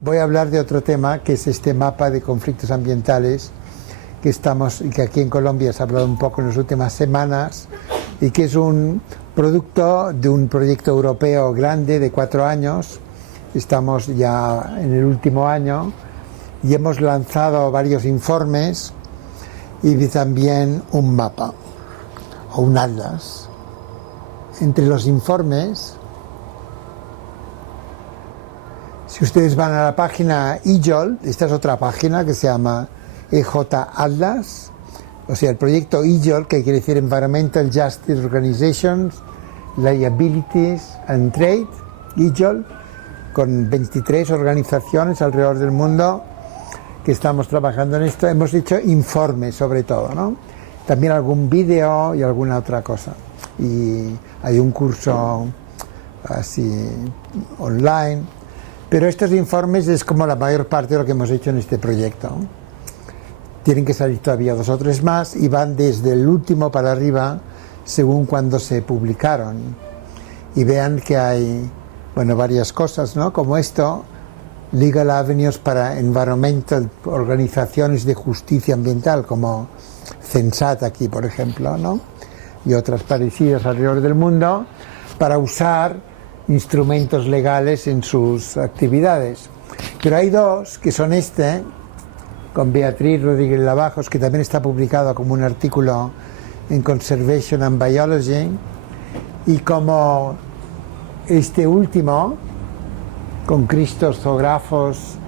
Voy a hablar de otro tema, que es este mapa de conflictos ambientales que aquí en Colombia se ha hablado un poco en las últimas semanas, y que es un producto de un proyecto europeo grande de 4 años. Estamos ya en el último año y hemos lanzado varios informes y también un mapa o un atlas. Entre los informes, si ustedes van a la página EJOL, esta es otra página que se llama EJ Atlas, o sea, el proyecto EJOL, que quiere decir Environmental Justice Organizations, Liabilities and Trade, EJOL, con 23 organizaciones alrededor del mundo que estamos trabajando en esto. Hemos hecho informes sobre todo, ¿no? También algún vídeo y alguna otra cosa. Y hay un curso así online. Pero estos informes es como la mayor parte de lo que hemos hecho en este proyecto. Tienen que salir todavía 2 o 3 más y van desde el último para arriba según cuando se publicaron. Y vean que hay, bueno, varias cosas, ¿no? Como esto, Legal Avenues para Environmental, organizaciones de justicia ambiental, como CENSAT aquí, por ejemplo, ¿no? Y otras parecidas alrededor del mundo, para usar instrumentos legales en sus actividades. Pero hay 2, que son con Beatriz Rodríguez Lavajos, que también está publicado como un artículo en Conservation and Biology, y como este último, con Christos Zographos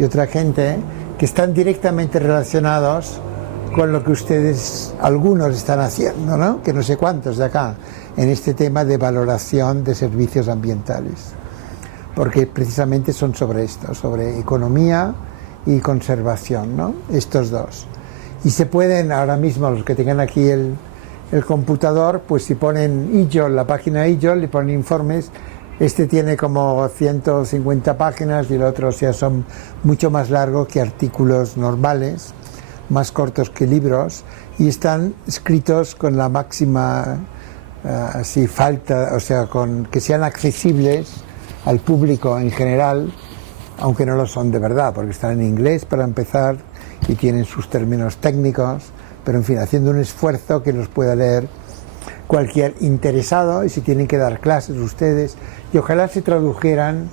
y otra gente, que están directamente relacionados con lo que ustedes, algunos, están haciendo, ¿no? Que no sé cuántos de acá, en este tema de valoración de servicios ambientales, porque precisamente son sobre esto, sobre economía y conservación, ¿no? Estos 2. Y se pueden, ahora mismo, los que tengan aquí el computador, pues si ponen EJOL, la página EJOL, y ponen informes, tiene como 150 páginas y el otro, o sea, son mucho más largos que artículos normales, más cortos que libros, y están escritos con la máxima falta, o sea, con que sean accesibles al público en general, aunque no lo son de verdad, porque están en inglés para empezar y tienen sus términos técnicos, pero en fin, haciendo un esfuerzo que los pueda leer cualquier interesado, y si tienen que dar clases ustedes, y ojalá se tradujeran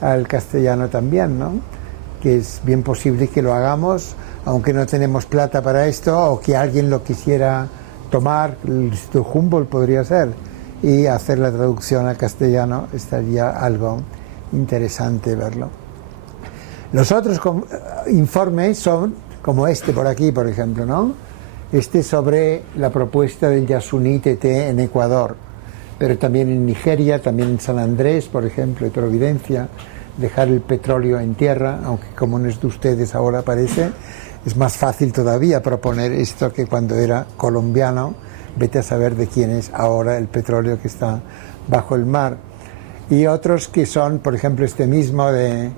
al castellano también, ¿no? Que es bien posible que lo hagamos, aunque no tenemos plata para esto, o que alguien lo quisiera tomar, el Instituto Humboldt podría ser, y hacer la traducción al castellano. Estaría algo interesante verlo. Los otros informes son como por aquí, por ejemplo, ¿no? Sobre la propuesta del Yasuní TT en Ecuador, pero también en Nigeria, también en San Andrés, por ejemplo, y Providencia, dejar el petróleo en tierra, aunque como no es de ustedes ahora parece, es más fácil todavía proponer esto que cuando era colombiano. Vete a saber de quién es ahora el petróleo que está bajo el mar. Y otros que son, por ejemplo, mismo de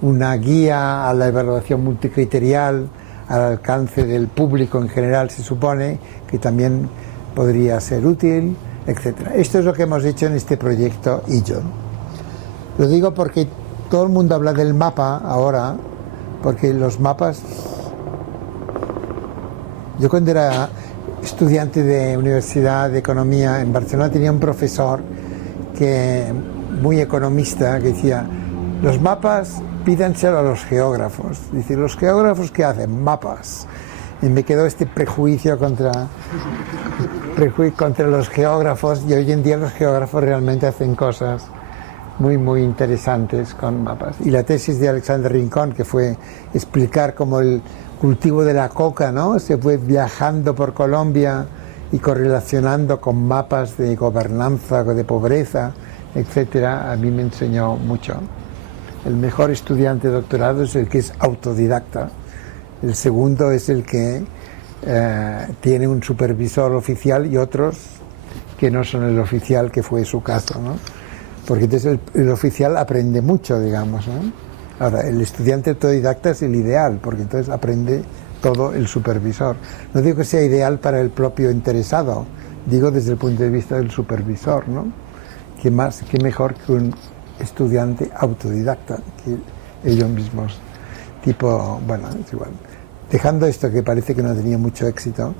una guía a la evaluación multicriterial al alcance del público en general, se supone, que también podría ser útil, etc. Esto es lo que hemos hecho en este proyecto EJOL. Lo digo porque todo el mundo habla del mapa ahora, porque los mapas... Yo cuando era estudiante de Universidad de Economía en Barcelona tenía un profesor muy economista, que decía: los mapas pídanselo a los geógrafos. Dice: ¿los geógrafos qué hacen? Mapas. Y me quedó este prejuicio contra los geógrafos, y hoy en día los geógrafos realmente hacen cosas muy, muy interesantes con mapas. Y la tesis de Alexander Rincón, que fue explicar cómo el cultivo de la coca, ¿no?, se fue viajando por Colombia y correlacionando con mapas de gobernanza, de pobreza, etcétera, a mí me enseñó mucho. El mejor estudiante de doctorado es el que es autodidacta. El segundo es el que tiene un supervisor oficial y otros que no son el oficial, que fue su caso, ¿no? Porque entonces el oficial aprende mucho, digamos, ¿no? Ahora, el estudiante autodidacta es el ideal, porque entonces aprende todo el supervisor. No digo que sea ideal para el propio interesado, digo desde el punto de vista del supervisor, ¿no? ¿Qué mejor que un estudiante autodidacta, que ellos mismos. Tipo, bueno, es igual. Dejando esto que parece que no tenía mucho éxito,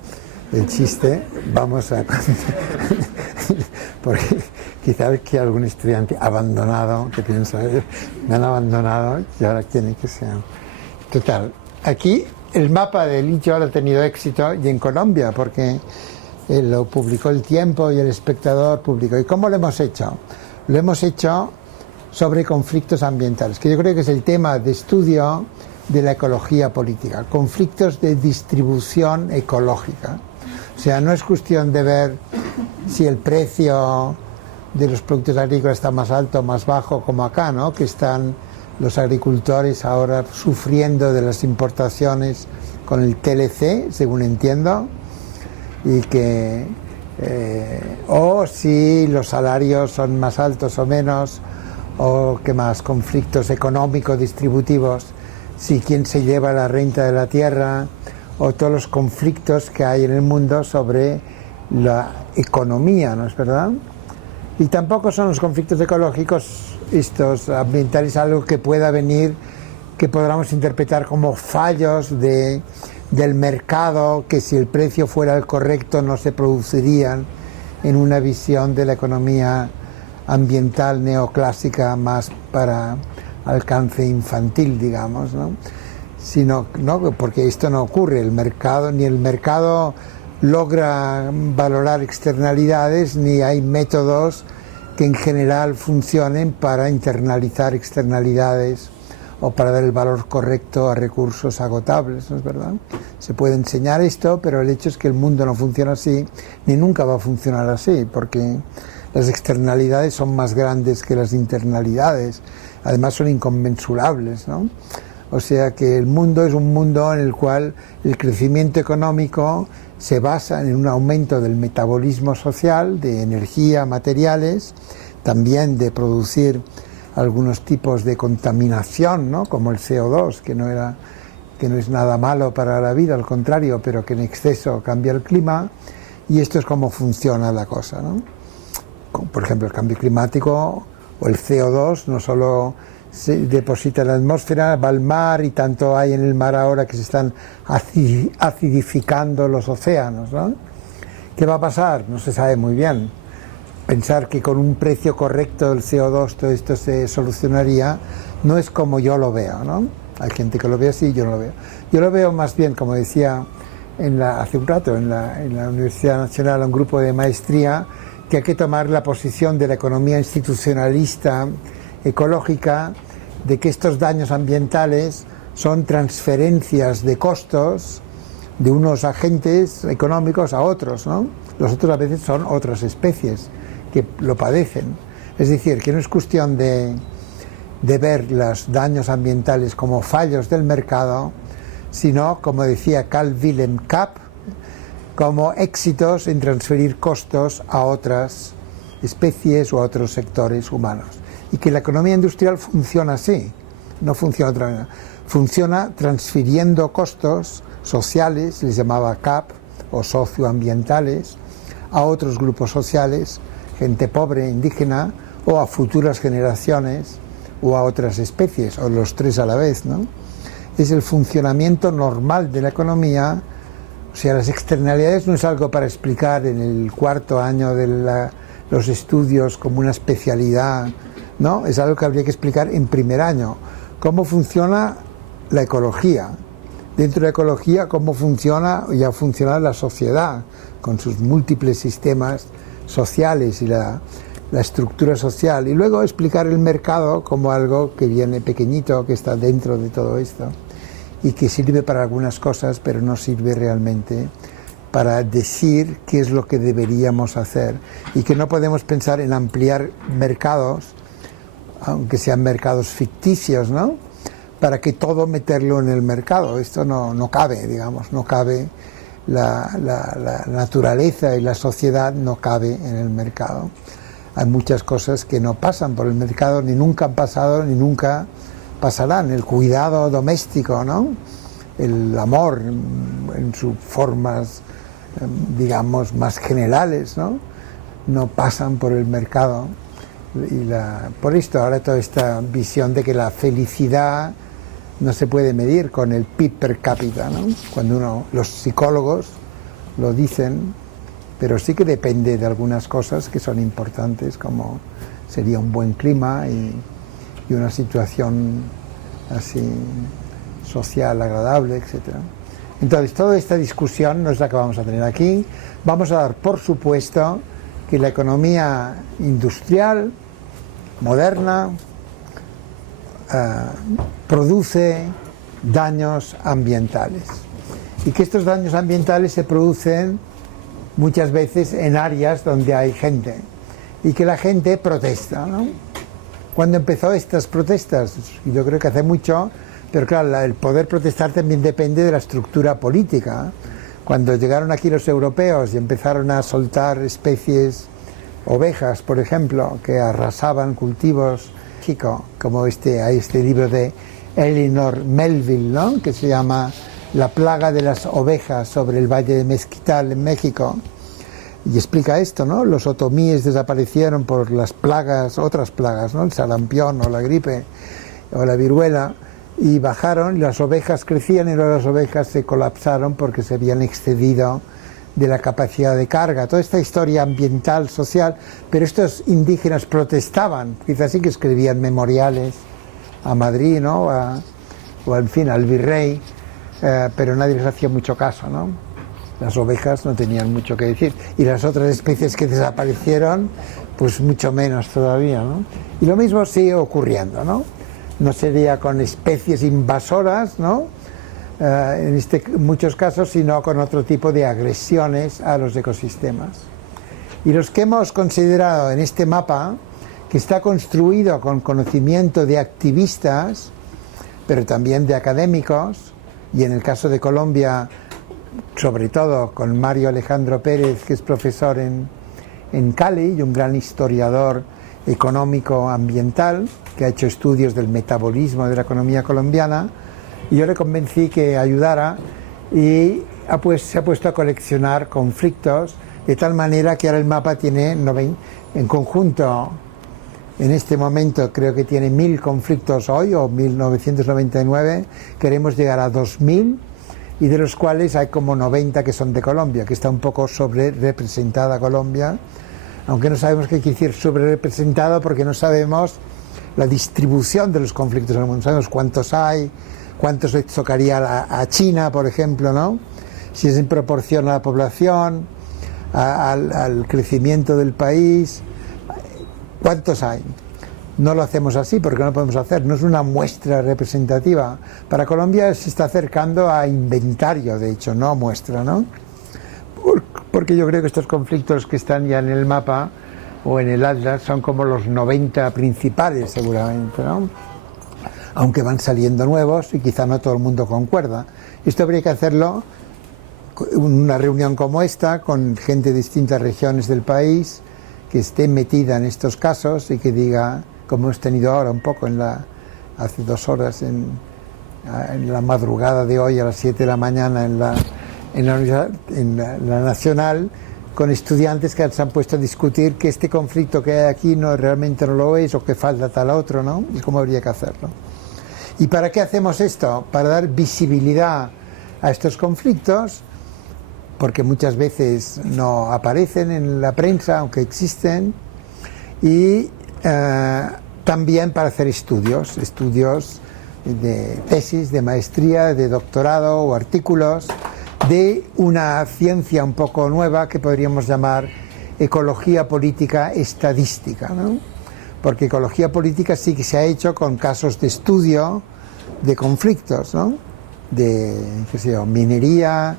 el chiste, vamos a... porque quizás que algún estudiante abandonado, que piensa, me han abandonado y ahora quieren que sea... Total, aquí el mapa del IJOL ha tenido éxito y en Colombia, porque lo publicó El Tiempo y El Espectador publicó. ¿Y cómo lo hemos hecho? Lo hemos hecho sobre conflictos ambientales, que yo creo que es el tema de estudio de la ecología política, conflictos de distribución ecológica. O sea, no es cuestión de ver si el precio de los productos agrícolas está más alto o más bajo, como acá, ¿no? Que están los agricultores ahora sufriendo de las importaciones con el TLC, según entiendo, y que o si los salarios son más altos o menos, o qué más, conflictos económicos distributivos, si quién se lleva la renta de la tierra, o todos los conflictos que hay en el mundo sobre la economía, ¿no es verdad? Y tampoco son los conflictos ecológicos, estos ambientales, algo que pueda venir, que podamos interpretar como fallos del mercado, que si el precio fuera el correcto no se producirían, en una visión de la economía ambiental neoclásica más para alcance infantil, digamos, ¿no? Sino, no, porque esto no ocurre, el mercado logra valorar externalidades, ni hay métodos que en general funcionen para internalizar externalidades o para dar el valor correcto a recursos agotables, ¿no es verdad? Se puede enseñar esto, pero el hecho es que el mundo no funciona así, ni nunca va a funcionar así, porque las externalidades son más grandes que las internalidades, además son inconmensurables, ¿no? O sea que el mundo es un mundo en el cual el crecimiento económico se basa en un aumento del metabolismo social, de energía, materiales, también de producir algunos tipos de contaminación, ¿no? Como el CO2, que no es nada malo para la vida, al contrario, pero que en exceso cambia el clima, y esto es cómo funciona la cosa, ¿no? Por ejemplo, el cambio climático o el CO2 no solo se deposita en la atmósfera, va al mar, y tanto hay en el mar ahora que se están acidificando los océanos, ¿no? ¿Qué va a pasar? No se sabe muy bien. Pensar que con un precio correcto del CO2 todo esto se solucionaría no es como yo lo veo, ¿no? Hay gente que lo ve así, yo no lo veo. Yo lo veo más bien, como decía hace un rato en la Universidad Nacional, un grupo de maestría, que hay que tomar la posición de la economía institucionalista ecológica, de que estos daños ambientales son transferencias de costos de unos agentes económicos a otros, ¿no? Los otros a veces son otras especies que lo padecen. Es decir, que no es cuestión de ver los daños ambientales como fallos del mercado, sino, como decía Carl Wilhelm Kapp, como éxitos en transferir costos a otras especies o a otros sectores humanos. Y que la economía industrial funciona así, no funciona de otra manera. Funciona transfiriendo costos sociales, les llamaba CAP, o socioambientales, a otros grupos sociales, gente pobre, indígena, o a futuras generaciones, o a otras especies, o los tres a la vez, ¿no? Es el funcionamiento normal de la economía. O sea, las externalidades no es algo para explicar en el cuarto año de los estudios como una especialidad, ¿no? Es algo que habría que explicar en primer año. ¿Cómo funciona la ecología? Dentro de la ecología, ¿cómo funciona y ha funcionado la sociedad con sus múltiples sistemas sociales y la estructura social? Y luego explicar el mercado como algo que viene pequeñito, que está dentro de todo esto y que sirve para algunas cosas, pero no sirve realmente para decir qué es lo que deberíamos hacer, y que no podemos pensar en ampliar mercados, aunque sean mercados ficticios, ¿no?, para que todo meterlo en el mercado. Esto no cabe, digamos, no cabe. La naturaleza y la sociedad no cabe en el mercado. Hay muchas cosas que no pasan por el mercado, ni nunca han pasado, ni nunca pasarán. El cuidado doméstico, ¿no?, el amor en sus formas, digamos, más generales, ¿no?, no pasan por el mercado. Por esto ahora toda esta visión de que la felicidad no se puede medir con el PIB per cápita, ¿no? Cuando los psicólogos lo dicen, pero sí que depende de algunas cosas que son importantes, como sería un buen clima y una situación así social agradable, etcétera. Entonces, toda esta discusión no es la que vamos a tener aquí. Vamos a dar por supuesto que la economía industrial moderna produce daños ambientales y que estos daños ambientales se producen muchas veces en áreas donde hay gente y que la gente protesta, ¿no? ¿Cuándo empezó estas protestas? Yo creo que hace mucho, pero claro, el poder protestar también depende de la estructura política. Cuando llegaron aquí los europeos y empezaron a soltar especies, ovejas, por ejemplo, que arrasaban cultivos, como hay este libro de Eleanor Melville, ¿no? Que se llama La plaga de las ovejas sobre el Valle de Mezquital en México, y explica esto, ¿no? Los otomíes desaparecieron por las plagas, otras plagas, ¿no? El sarampión o la gripe o la viruela, y bajaron y las ovejas crecían y luego las ovejas se colapsaron porque se habían excedido de la capacidad de carga. Toda esta historia ambiental, social, pero estos indígenas protestaban, quizás sí que escribían memoriales a Madrid, ¿no? O en fin, al virrey, pero nadie les hacía mucho caso, ¿no? Las ovejas no tenían mucho que decir y las otras especies que desaparecieron, pues mucho menos todavía, ¿no? Y lo mismo sigue ocurriendo, ¿no? No sería con especies invasoras, ¿no? En muchos casos, sino con otro tipo de agresiones a los ecosistemas. Y los que hemos considerado en este mapa, que está construido con conocimiento de activistas, pero también de académicos, y en el caso de Colombia, sobre todo con Mario Alejandro Pérez, que es profesor en Cali y un gran historiador económico ambiental, que ha hecho estudios del metabolismo de la economía colombiana, y yo le convencí que ayudara y se ha puesto a coleccionar conflictos de tal manera que ahora el mapa tiene en conjunto, en este momento creo que tiene 1000 conflictos hoy o 1999, queremos llegar a 2000 y de los cuales hay como 90 que son de Colombia, que está un poco sobre representada Colombia, aunque no sabemos qué quiere decir sobre representado porque no sabemos la distribución de los conflictos en el mundo, no sabemos cuántos hay, cuántos le tocaría a China, por ejemplo, ¿no? Si es en proporción a la población, al crecimiento del país, ¿cuántos hay? No lo hacemos así porque no lo podemos hacer, no es una muestra representativa. Para Colombia se está acercando a inventario, de hecho, no a muestra, ¿no? Porque yo creo que estos conflictos que están ya en el mapa o en el Atlas son como los 90 principales seguramente, ¿no? Aunque van saliendo nuevos y quizá no todo el mundo concuerda. Esto habría que hacerlo en una reunión como esta, con gente de distintas regiones del país, que esté metida en estos casos y que diga, como hemos tenido ahora un poco hace 2 horas, en la madrugada de hoy a las 7 de la mañana en la Nacional, con estudiantes que se han puesto a discutir que este conflicto que hay aquí realmente no lo es, o que falta tal otro, ¿no? Y cómo habría que hacerlo. ¿Y para qué hacemos esto? Para dar visibilidad a estos conflictos, porque muchas veces no aparecen en la prensa, aunque existen, y también para hacer estudios de tesis, de maestría, de doctorado o artículos de una ciencia un poco nueva que podríamos llamar ecología política estadística, ¿no? Porque ecología política sí que se ha hecho con casos de estudio de conflictos, ¿no? De, qué sé yo, minería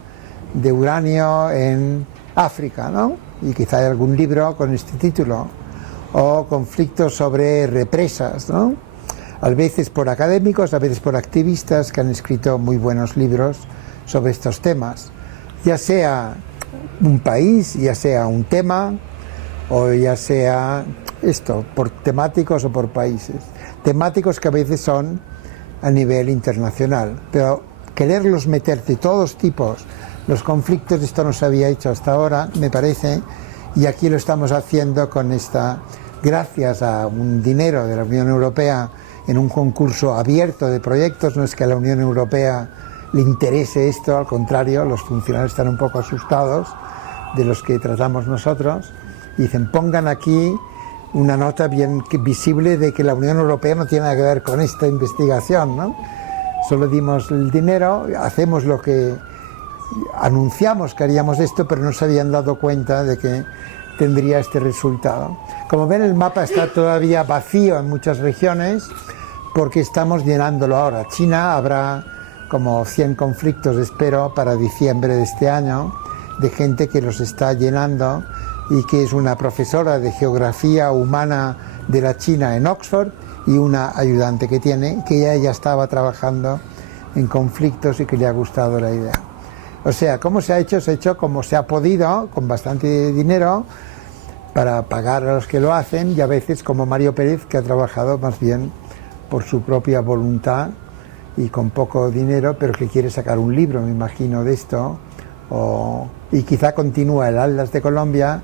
de uranio en África, ¿no? Y quizá hay algún libro con este título, o conflictos sobre represas, ¿no? A veces por académicos, a veces por activistas que han escrito muy buenos libros sobre estos temas, ya sea un país, ya sea un tema, o ya sea por temáticos o por países. Temáticos que a veces son a nivel internacional, pero quererlos meter de todos tipos, los conflictos, esto no se había hecho hasta ahora, me parece, y aquí lo estamos haciendo con esta gracias a un dinero de la Unión Europea en un concurso abierto de proyectos. No es que a la Unión Europea le interese esto, al contrario, los funcionarios están un poco asustados de los que tratamos nosotros y dicen, pongan aquí una nota bien visible de que la Unión Europea no tiene nada que ver con esta investigación, ¿no? Solo dimos el dinero, hacemos lo que anunciamos que haríamos esto, pero no se habían dado cuenta de que tendría este resultado. Como ven, el mapa está todavía vacío en muchas regiones porque estamos llenándolo ahora. China habrá como 100 conflictos, espero, para diciembre de este año, de gente que los está llenando y que es una profesora de geografía humana de la China en Oxford y una ayudante que tiene, que ya estaba trabajando en conflictos y que le ha gustado la idea. O sea, ¿cómo se ha hecho? Se ha hecho como se ha podido, con bastante dinero, para pagar a los que lo hacen, y a veces como Mario Pérez, que ha trabajado más bien por su propia voluntad y con poco dinero, pero que quiere sacar un libro, me imagino, de esto, y quizá continúa el Atlas de Colombia.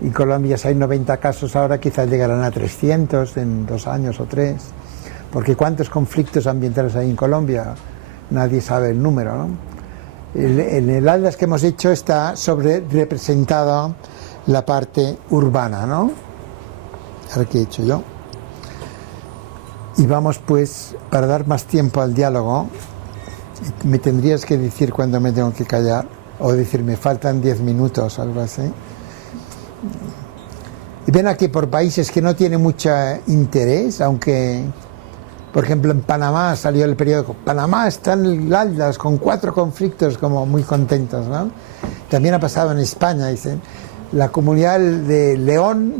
En Colombia, si hay 90 casos ahora, quizás llegarán a 300 en 2 años o 3, porque ¿cuántos conflictos ambientales hay en Colombia? Nadie sabe el número, ¿no? En el Atlas que hemos hecho está sobre representada la parte urbana, ¿no? Ahora que he hecho yo. Y vamos pues, para dar más tiempo al diálogo, me tendrías que decir cuándo me tengo que callar, o decir, me faltan 10 minutos, algo así. Y ven aquí por países que no tienen mucho interés, aunque, por ejemplo, en Panamá salió el periódico, Panamá está en el Atlas con 4 conflictos, como muy contentos, ¿no? También ha pasado en España, dicen, la comunidad de León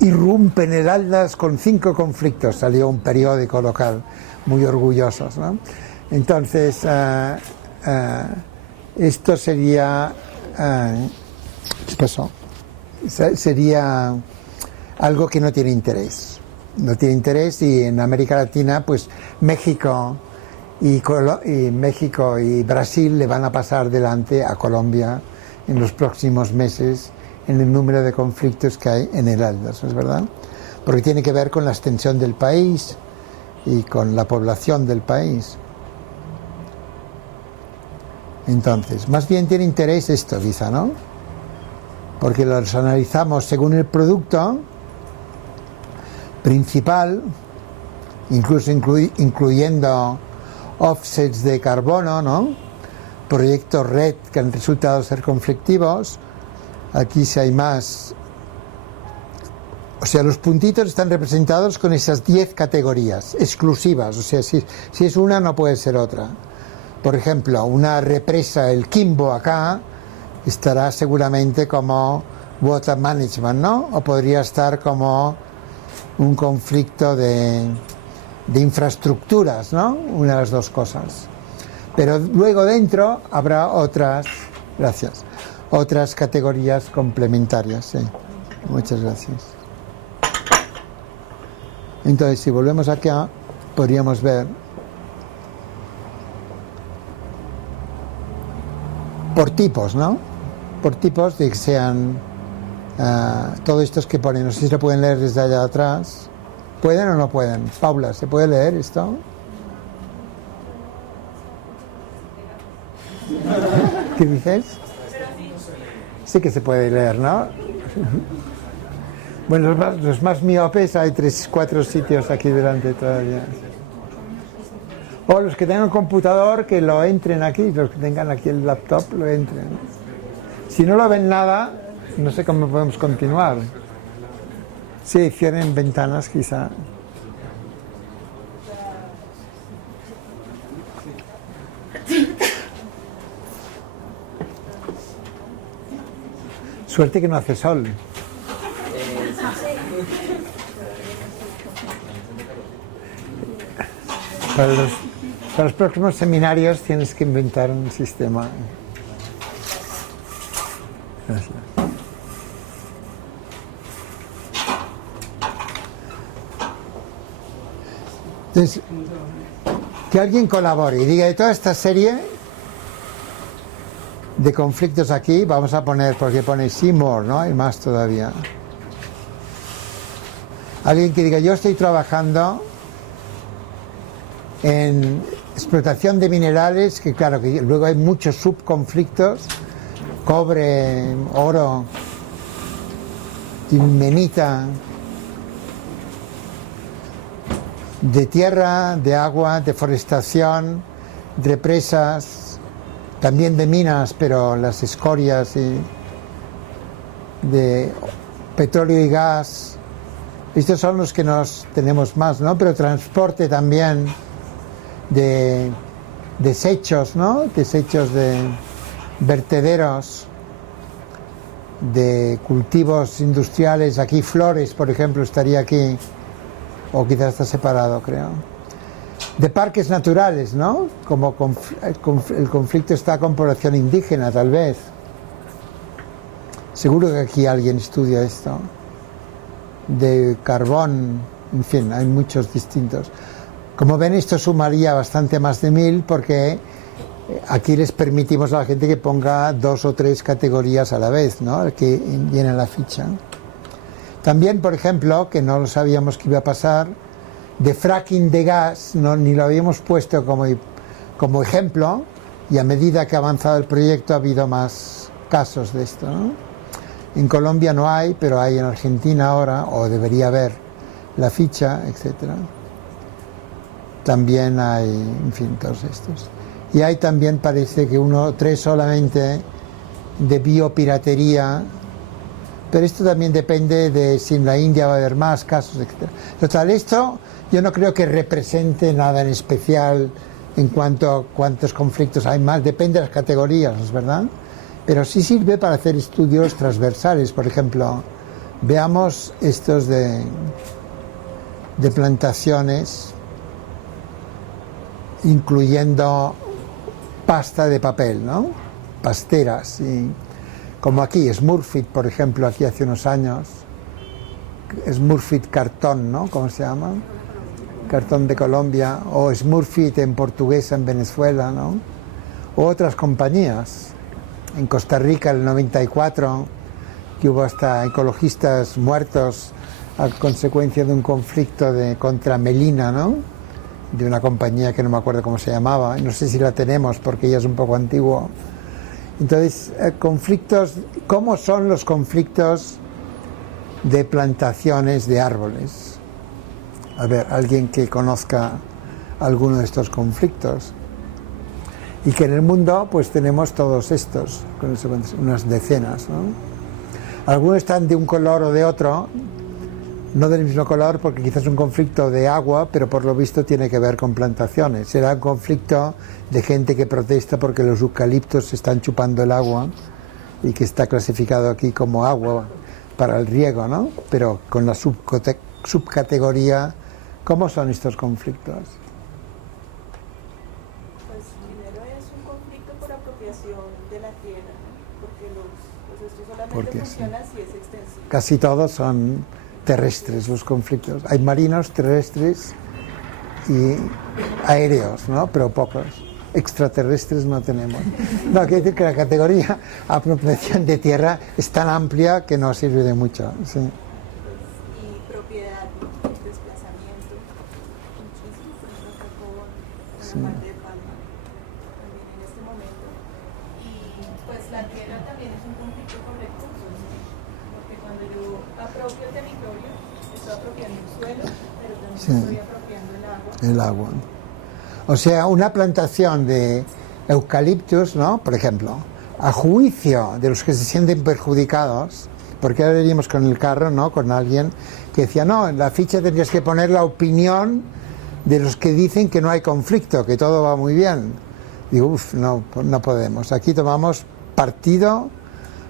irrumpe en el Atlas con 5 conflictos, salió un periódico local, muy orgullosos, ¿no? Entonces, esto sería... ¿qué pasó? Sería algo que no tiene interés. No tiene interés, y en América Latina, pues México y Brasil le van a pasar delante a Colombia en los próximos meses en el número de conflictos que hay en el Atlas, ¿es verdad? Porque tiene que ver con la extensión del país y con la población del país. Entonces, más bien tiene interés esto, quizá, ¿no? Porque los analizamos según el producto principal, incluso incluyendo offsets de carbono, ¿no? Proyectos red que han resultado ser conflictivos. Aquí si hay más. O sea, los puntitos están representados con esas 10 categorías exclusivas. O sea, si es una, no puede ser otra. Por ejemplo, una represa, el Quimbo acá, estará seguramente como water management, ¿no? O podría estar como un conflicto de infraestructuras, ¿no? Una de las dos cosas. Pero luego dentro habrá otras categorías complementarias, sí. Muchas gracias. Entonces, si volvemos acá, podríamos ver por tipos, ¿no? Por tipos de que sean todos estos que ponen. No sé si lo pueden leer desde allá atrás. ¿Pueden o no pueden? Paula, ¿se puede leer esto? ¿Qué dices? Sí que se puede leer, ¿no? Bueno, los más miopes hay 3-4 sitios aquí delante todavía. O los que tengan computador, que lo entren aquí, los que tengan aquí el laptop, lo entren. Si no lo ven nada, no sé cómo podemos continuar. Sí, cierren ventanas quizá. Suerte que no hace sol. Para los próximos seminarios tienes que inventar un sistema. Gracias. Entonces, que alguien colabore y diga, de toda esta serie de conflictos aquí, vamos a poner, porque pone Seymour, ¿no? Hay más todavía. Alguien que diga, yo estoy trabajando en explotación de minerales, que claro, que luego hay muchos subconflictos, cobre, oro, ilmenita, de tierra, de agua, deforestación, represas, también de minas, pero las escorias y de petróleo y gas. Estos son los que nos tenemos más, ¿no? Pero transporte también de desechos, ¿no? Desechos de vertederos, de cultivos industriales. Aquí Flores, por ejemplo, estaría aquí, o quizás está separado, creo. De parques naturales, ¿no? Como el conflicto está con población indígena, tal vez. Seguro que aquí alguien estudia esto. De carbón, en fin, hay muchos distintos. Como ven, esto sumaría bastante más de 1000 porque aquí les permitimos a la gente que ponga 2 o 3 categorías a la vez, ¿no? El que viene en la ficha. También, por ejemplo, que no lo sabíamos que iba a pasar, de fracking de gas, no, ni lo habíamos puesto como ejemplo, y a medida que ha avanzado el proyecto ha habido más casos de esto, ¿no? En Colombia no hay, pero hay en Argentina ahora, o debería haber la ficha, etcétera. También hay, en fin, todos estos. Y hay también, parece que 1 o 3 solamente de biopiratería, pero esto también depende de si en la India va a haber más casos, etc. Total, esto yo no creo que represente nada en especial en cuanto a cuántos conflictos hay más, depende de las categorías, ¿es verdad? Pero sí sirve para hacer estudios transversales. Por ejemplo, veamos estos de plantaciones, incluyendo pasta de papel, ¿no? Pasteras, y como aquí, Smurfit, por ejemplo, aquí hace unos años, Smurfit cartón, ¿no? ¿Cómo se llama? Cartón de Colombia, o Smurfit en portuguesa en Venezuela, ¿no? O otras compañías. En Costa Rica, el 94, que hubo hasta ecologistas muertos a consecuencia de un conflicto contra Melina, ¿no? De una compañía que no me acuerdo cómo se llamaba, no sé si la tenemos porque ya es un poco antiguo. Entonces, conflictos, ¿cómo son los conflictos de plantaciones de árboles? A ver, alguien que conozca alguno de estos conflictos. Y que en el mundo pues tenemos todos estos, unas decenas, ¿no? Algunos están de un color o de otro, no del mismo color porque quizás es un conflicto de agua, pero por lo visto tiene que ver con plantaciones. Será un conflicto de gente que protesta porque los eucaliptos se están chupando el agua y que está clasificado aquí como agua para el riego, ¿no? Pero con la subcategoría, ¿cómo son estos conflictos? De la tierra, ¿no? Porque esto solamente funciona si es extensivo. Casi todos son terrestres los conflictos. Hay marinos, terrestres y aéreos, ¿no? Pero pocos. Extraterrestres no tenemos. No, quiere decir que la categoría apropiación de tierra es tan amplia que no sirve de mucho. Sí. Y propiedad, desplazamiento, muchísimo, por ejemplo, con la parte de Palma, también en este momento. Pues la tierra también es un conflicto con recursos, porque cuando yo apropio territorio, estoy apropiando el suelo, pero también estoy apropiando el agua. O sea, una plantación de eucaliptus, ¿no? Por ejemplo, a juicio de los que se sienten perjudicados, porque ahora veníamos con el carro, ¿no? Con alguien que decía, no, en la ficha tendrías que poner la opinión de los que dicen que no hay conflicto, que todo va muy bien. Digo, no podemos. Aquí tomamos partido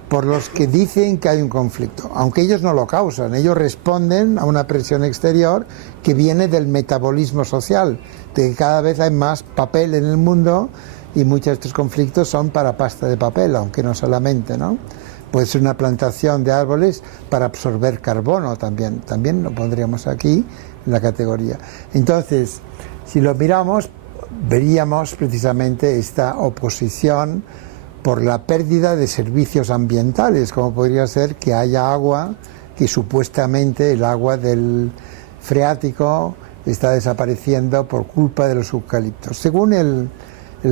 por los que dicen que hay un conflicto, aunque ellos no lo causan, ellos responden a una presión exterior que viene del metabolismo social, de que cada vez hay más papel en el mundo y muchos de estos conflictos son para pasta de papel, aunque no solamente, ¿no? Puede ser una plantación de árboles para absorber carbono también lo pondríamos aquí en la categoría. Entonces, si lo miramos, veríamos precisamente esta oposición por la pérdida de servicios ambientales, como podría ser que haya agua que supuestamente el agua del freático está desapareciendo por culpa de los eucaliptos, según el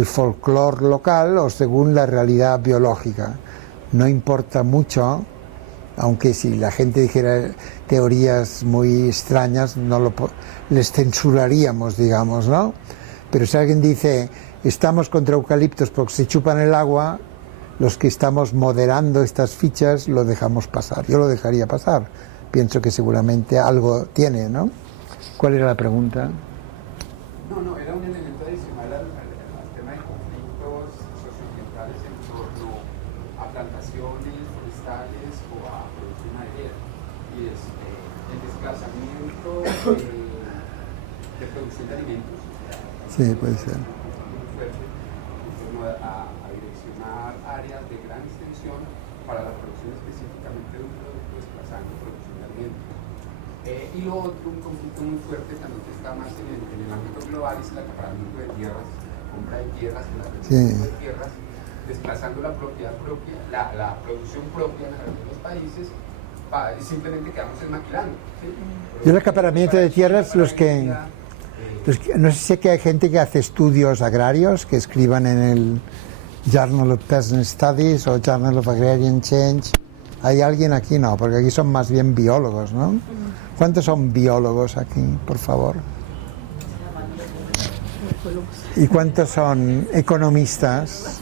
folclore local o según la realidad biológica. No importa mucho, aunque si la gente dijera teorías muy extrañas, les censuraríamos, digamos, ¿no? Pero si alguien dice, estamos contra eucaliptos porque se chupan el agua, los que estamos moderando estas fichas lo dejamos pasar. Yo lo dejaría pasar. Pienso que seguramente algo tiene, ¿no? ¿Cuál era la pregunta? No, era un elemento adicional al tema de conflictos socioambientales en torno a plantaciones forestales o a producción maderera. Y es el desplazamiento de producción de alimentos. Sí, puede ser. Muy fuerte en torno a direccionar áreas de gran extensión para la producción específicamente de un producto desplazando producción de alimentos. Y lo otro, un conflicto muy fuerte también que está más en el ámbito global es el acaparamiento de tierras, compra de tierras, el acaparamiento de tierras, desplazando la propiedad propia, la producción propia en algunos países, simplemente quedamos maquilando. ¿Sí? Yo el acaparamiento de tierras, no sé si que hay gente que hace estudios agrarios, que escriban en el Journal of Peasant Studies o Journal of Agrarian Change. ¿Hay alguien aquí? No, porque aquí son más bien biólogos, ¿no? ¿Cuántos son biólogos aquí, por favor? ¿Y cuántos son economistas?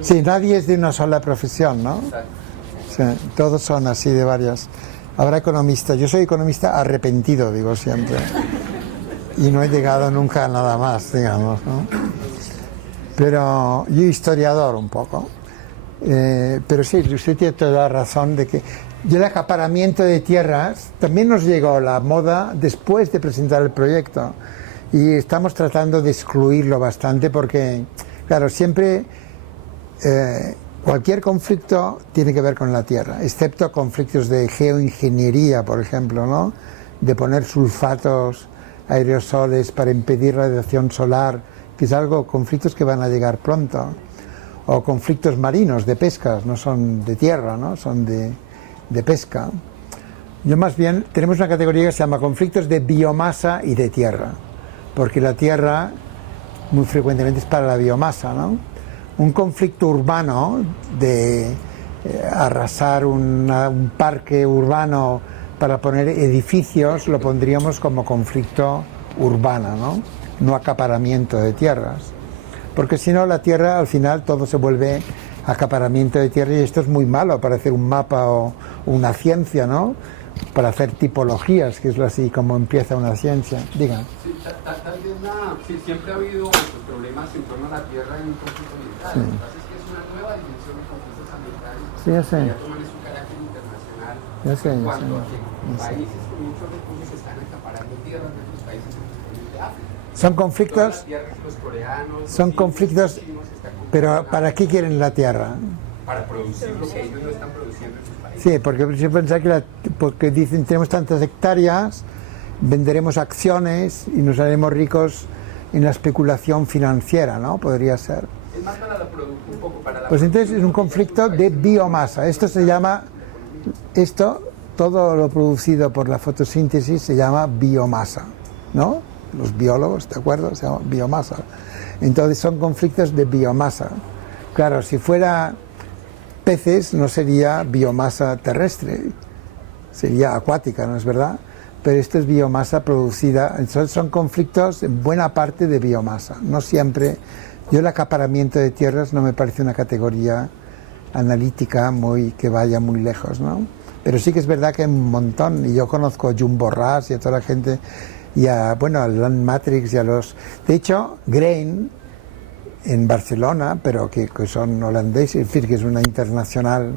Sí, nadie es de una sola profesión, ¿no? Sí, todos son así de varias. Habrá economistas. Yo soy economista arrepentido, digo siempre. Y no he llegado nunca a nada más, digamos, ¿no? Pero yo historiador un poco. Pero sí, usted tiene toda la razón de que el acaparamiento de tierras también nos llegó la moda después de presentar el proyecto. Y estamos tratando de excluirlo bastante porque, claro, siempre cualquier conflicto tiene que ver con la tierra, excepto conflictos de geoingeniería, por ejemplo, ¿no? De poner sulfatos, aerosoles para impedir radiación solar, que es algo, conflictos que van a llegar pronto. O conflictos marinos de pescas, no son de tierra, ¿no? Son de pesca. Yo más bien, tenemos una categoría que se llama conflictos de biomasa y de tierra, porque la tierra muy frecuentemente es para la biomasa, ¿no? Un conflicto urbano de arrasar un parque urbano para poner edificios, lo pondríamos como conflicto urbano, ¿no? No acaparamiento de tierras. Porque si no, la tierra al final todo se vuelve acaparamiento de tierra y esto es muy malo para hacer un mapa o una ciencia, ¿no? Para hacer tipologías, que es así como empieza una ciencia. Digan. Sí, tal vez siempre ha habido problemas en torno a la tierra en un conflicto ambiental. Sí. Lo que pasa es que es una nueva dimensión de conflictos ambientales. Sí, ya sé. Que ya toman su carácter internacional. Ya sé, ya cuando sé. en países con muchos recursos se están acaparando tierras de otros países, especialmente de África. Son conflictos, Los coreanos, son conflictos, pero ¿para qué quieren la tierra? Para producir lo que ellos no están produciendo en sus países. Sí, porque yo pensaba que porque dicen tenemos tantas hectáreas, venderemos acciones y nos haremos ricos en la especulación financiera, ¿no? Podría ser. Es más para la producción, un poco para la Pues entonces es un conflicto de biomasa. Esto se llama, todo lo producido por la fotosíntesis se llama biomasa, ¿no? Los biólogos, ¿de acuerdo? Se llama biomasa. Entonces son conflictos de biomasa. Claro, si fuera peces no sería biomasa terrestre, sería acuática, ¿no es verdad? Pero esto es biomasa producida, entonces son conflictos en buena parte de biomasa, no siempre. Yo el acaparamiento de tierras no me parece una categoría analítica que vaya muy lejos, ¿no? Pero sí que es verdad que hay un montón, y yo conozco a Jumbo Ras y a toda la gente, y al Land Matrix y a los... De hecho, Grain, en Barcelona, pero que son holandeses, en fin, que es una internacional,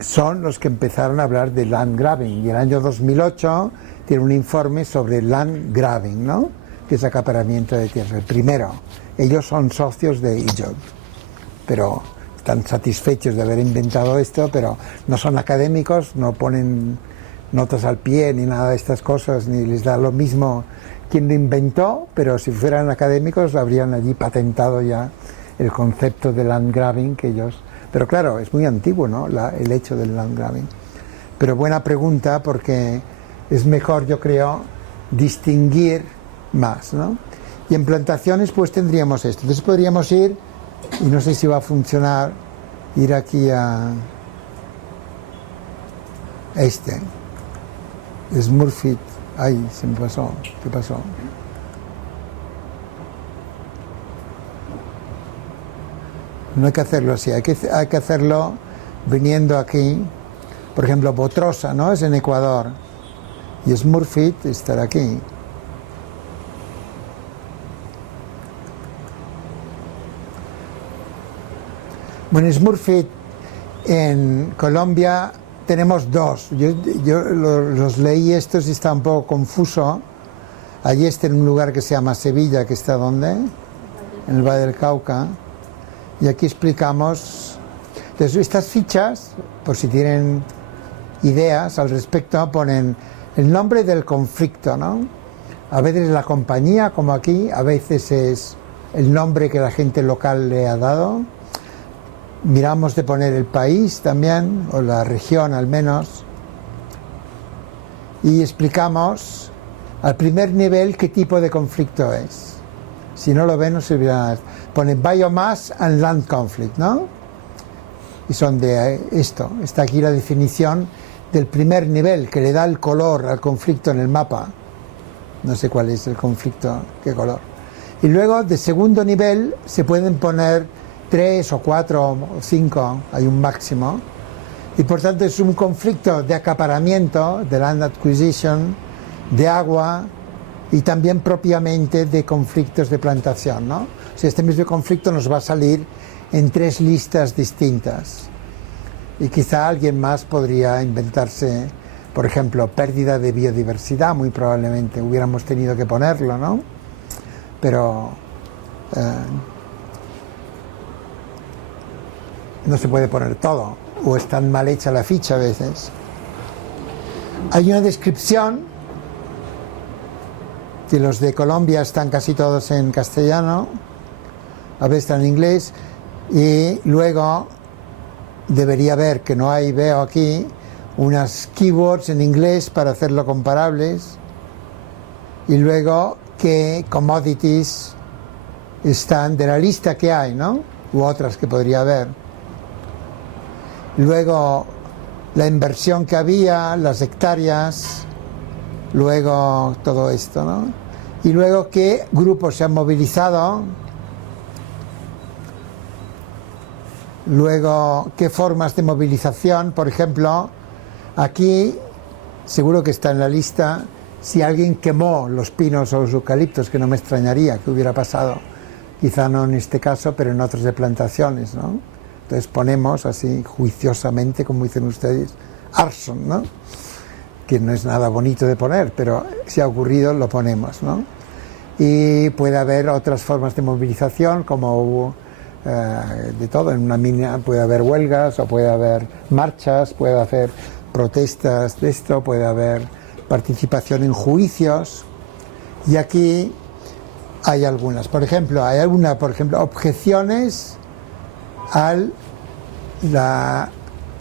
son los que empezaron a hablar de land grabbing. Y el año 2008 tiene un informe sobre land grabbing, ¿no? Que es acaparamiento de tierra. El primero, ellos son socios de IJOD, pero están satisfechos de haber inventado esto, pero no son académicos, no ponen notas al pie ni nada de estas cosas, ni les da lo mismo quién lo inventó, pero si fueran académicos habrían allí patentado ya el concepto de land grabbing que ellos Pero claro, es muy antiguo, ¿no? El hecho del landgrabbing. Pero buena pregunta, porque es mejor, yo creo, distinguir más, ¿no? Y en plantaciones pues tendríamos esto. Entonces podríamos ir, y no sé si va a funcionar, ir aquí a este. Smurfit. Ay, se me pasó. ¿Qué pasó? No hay que hacerlo así, hay que hacerlo viniendo aquí. Por ejemplo, Botrosa, ¿no? Es en Ecuador. Y Smurfit estará aquí. Bueno, Smurfit en Colombia tenemos dos. Yo los leí estos y está un poco confuso. Allí está en un lugar que se llama Sevilla, que está ¿dónde? En el Valle del Cauca. Y aquí explicamos. Entonces, estas fichas, por si tienen ideas al respecto, ponen el nombre del conflicto, ¿no? A veces la compañía, como aquí, a veces es el nombre que la gente local le ha dado. Miramos de poner el país también, o la región al menos, y explicamos al primer nivel qué tipo de conflicto es. Si no lo ven, no servirá nada. Pone Biomass and Land Conflict, ¿no? Y son de esto. Está aquí la definición del primer nivel, que le da el color al conflicto en el mapa. No sé cuál es el conflicto, qué color. Y luego, de segundo nivel, se pueden poner 3 o 4 o 5, hay un máximo. Y por tanto es un conflicto de acaparamiento, de land acquisition, de agua, y también propiamente de conflictos de plantación, ¿no? O sea, este mismo conflicto nos va a salir en 3 listas distintas. Y quizá alguien más podría inventarse, por ejemplo, pérdida de biodiversidad, muy probablemente hubiéramos tenido que ponerlo, ¿no? Pero no se puede poner todo, o es tan mal hecha la ficha a veces. Hay una descripción, que los de Colombia están casi todos en castellano, a veces están en inglés, y luego debería haber, que no hay, veo aquí, unas keywords en inglés para hacerlo comparables, y luego qué commodities están de la lista que hay, ¿no? U otras que podría haber. Luego la inversión que había, las hectáreas, luego todo esto, ¿no? Y luego qué grupos se han movilizado, luego qué formas de movilización. Por ejemplo, aquí seguro que está en la lista si alguien quemó los pinos o los eucaliptos, que no me extrañaría que hubiera pasado, quizá no en este caso, pero en otros de plantaciones, ¿no? Entonces ponemos así juiciosamente, como dicen ustedes, arson, ¿no? Que no es nada bonito de poner, pero si ha ocurrido lo ponemos, ¿no? Y puede haber otras formas de movilización, como de todo. En una mina puede haber huelgas, o puede haber marchas, puede haber protestas de esto, puede haber participación en juicios. Y aquí hay algunas. Por ejemplo, objeciones al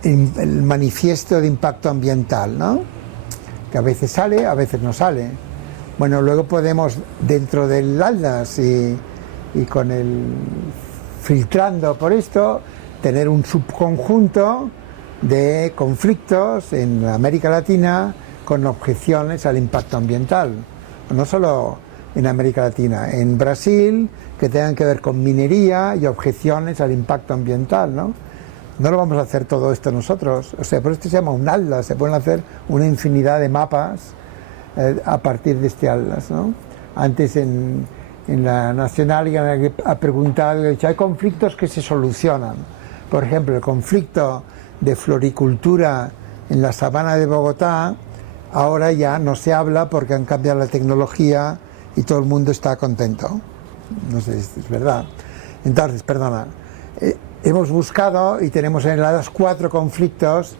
el manifiesto de impacto ambiental, ¿no? Que a veces sale, a veces no sale. Bueno, luego podemos, dentro del Atlas y con el filtrando por esto, tener un subconjunto de conflictos en América Latina con objeciones al impacto ambiental. No solo en América Latina, en Brasil, que tengan que ver con minería y objeciones al impacto ambiental, ¿no? No lo vamos a hacer todo esto nosotros. O sea, por esto se llama un atlas. Se pueden hacer una infinidad de mapas a partir de este atlas, ¿no? Antes en la Nacional ha preguntado, ha dicho, hay conflictos que se solucionan. Por ejemplo, el conflicto de floricultura en la sabana de Bogotá, ahora ya no se habla porque han cambiado la tecnología y todo el mundo está contento. No sé si es verdad. Entonces, perdona, hemos buscado y tenemos en el atlas 4 conflictos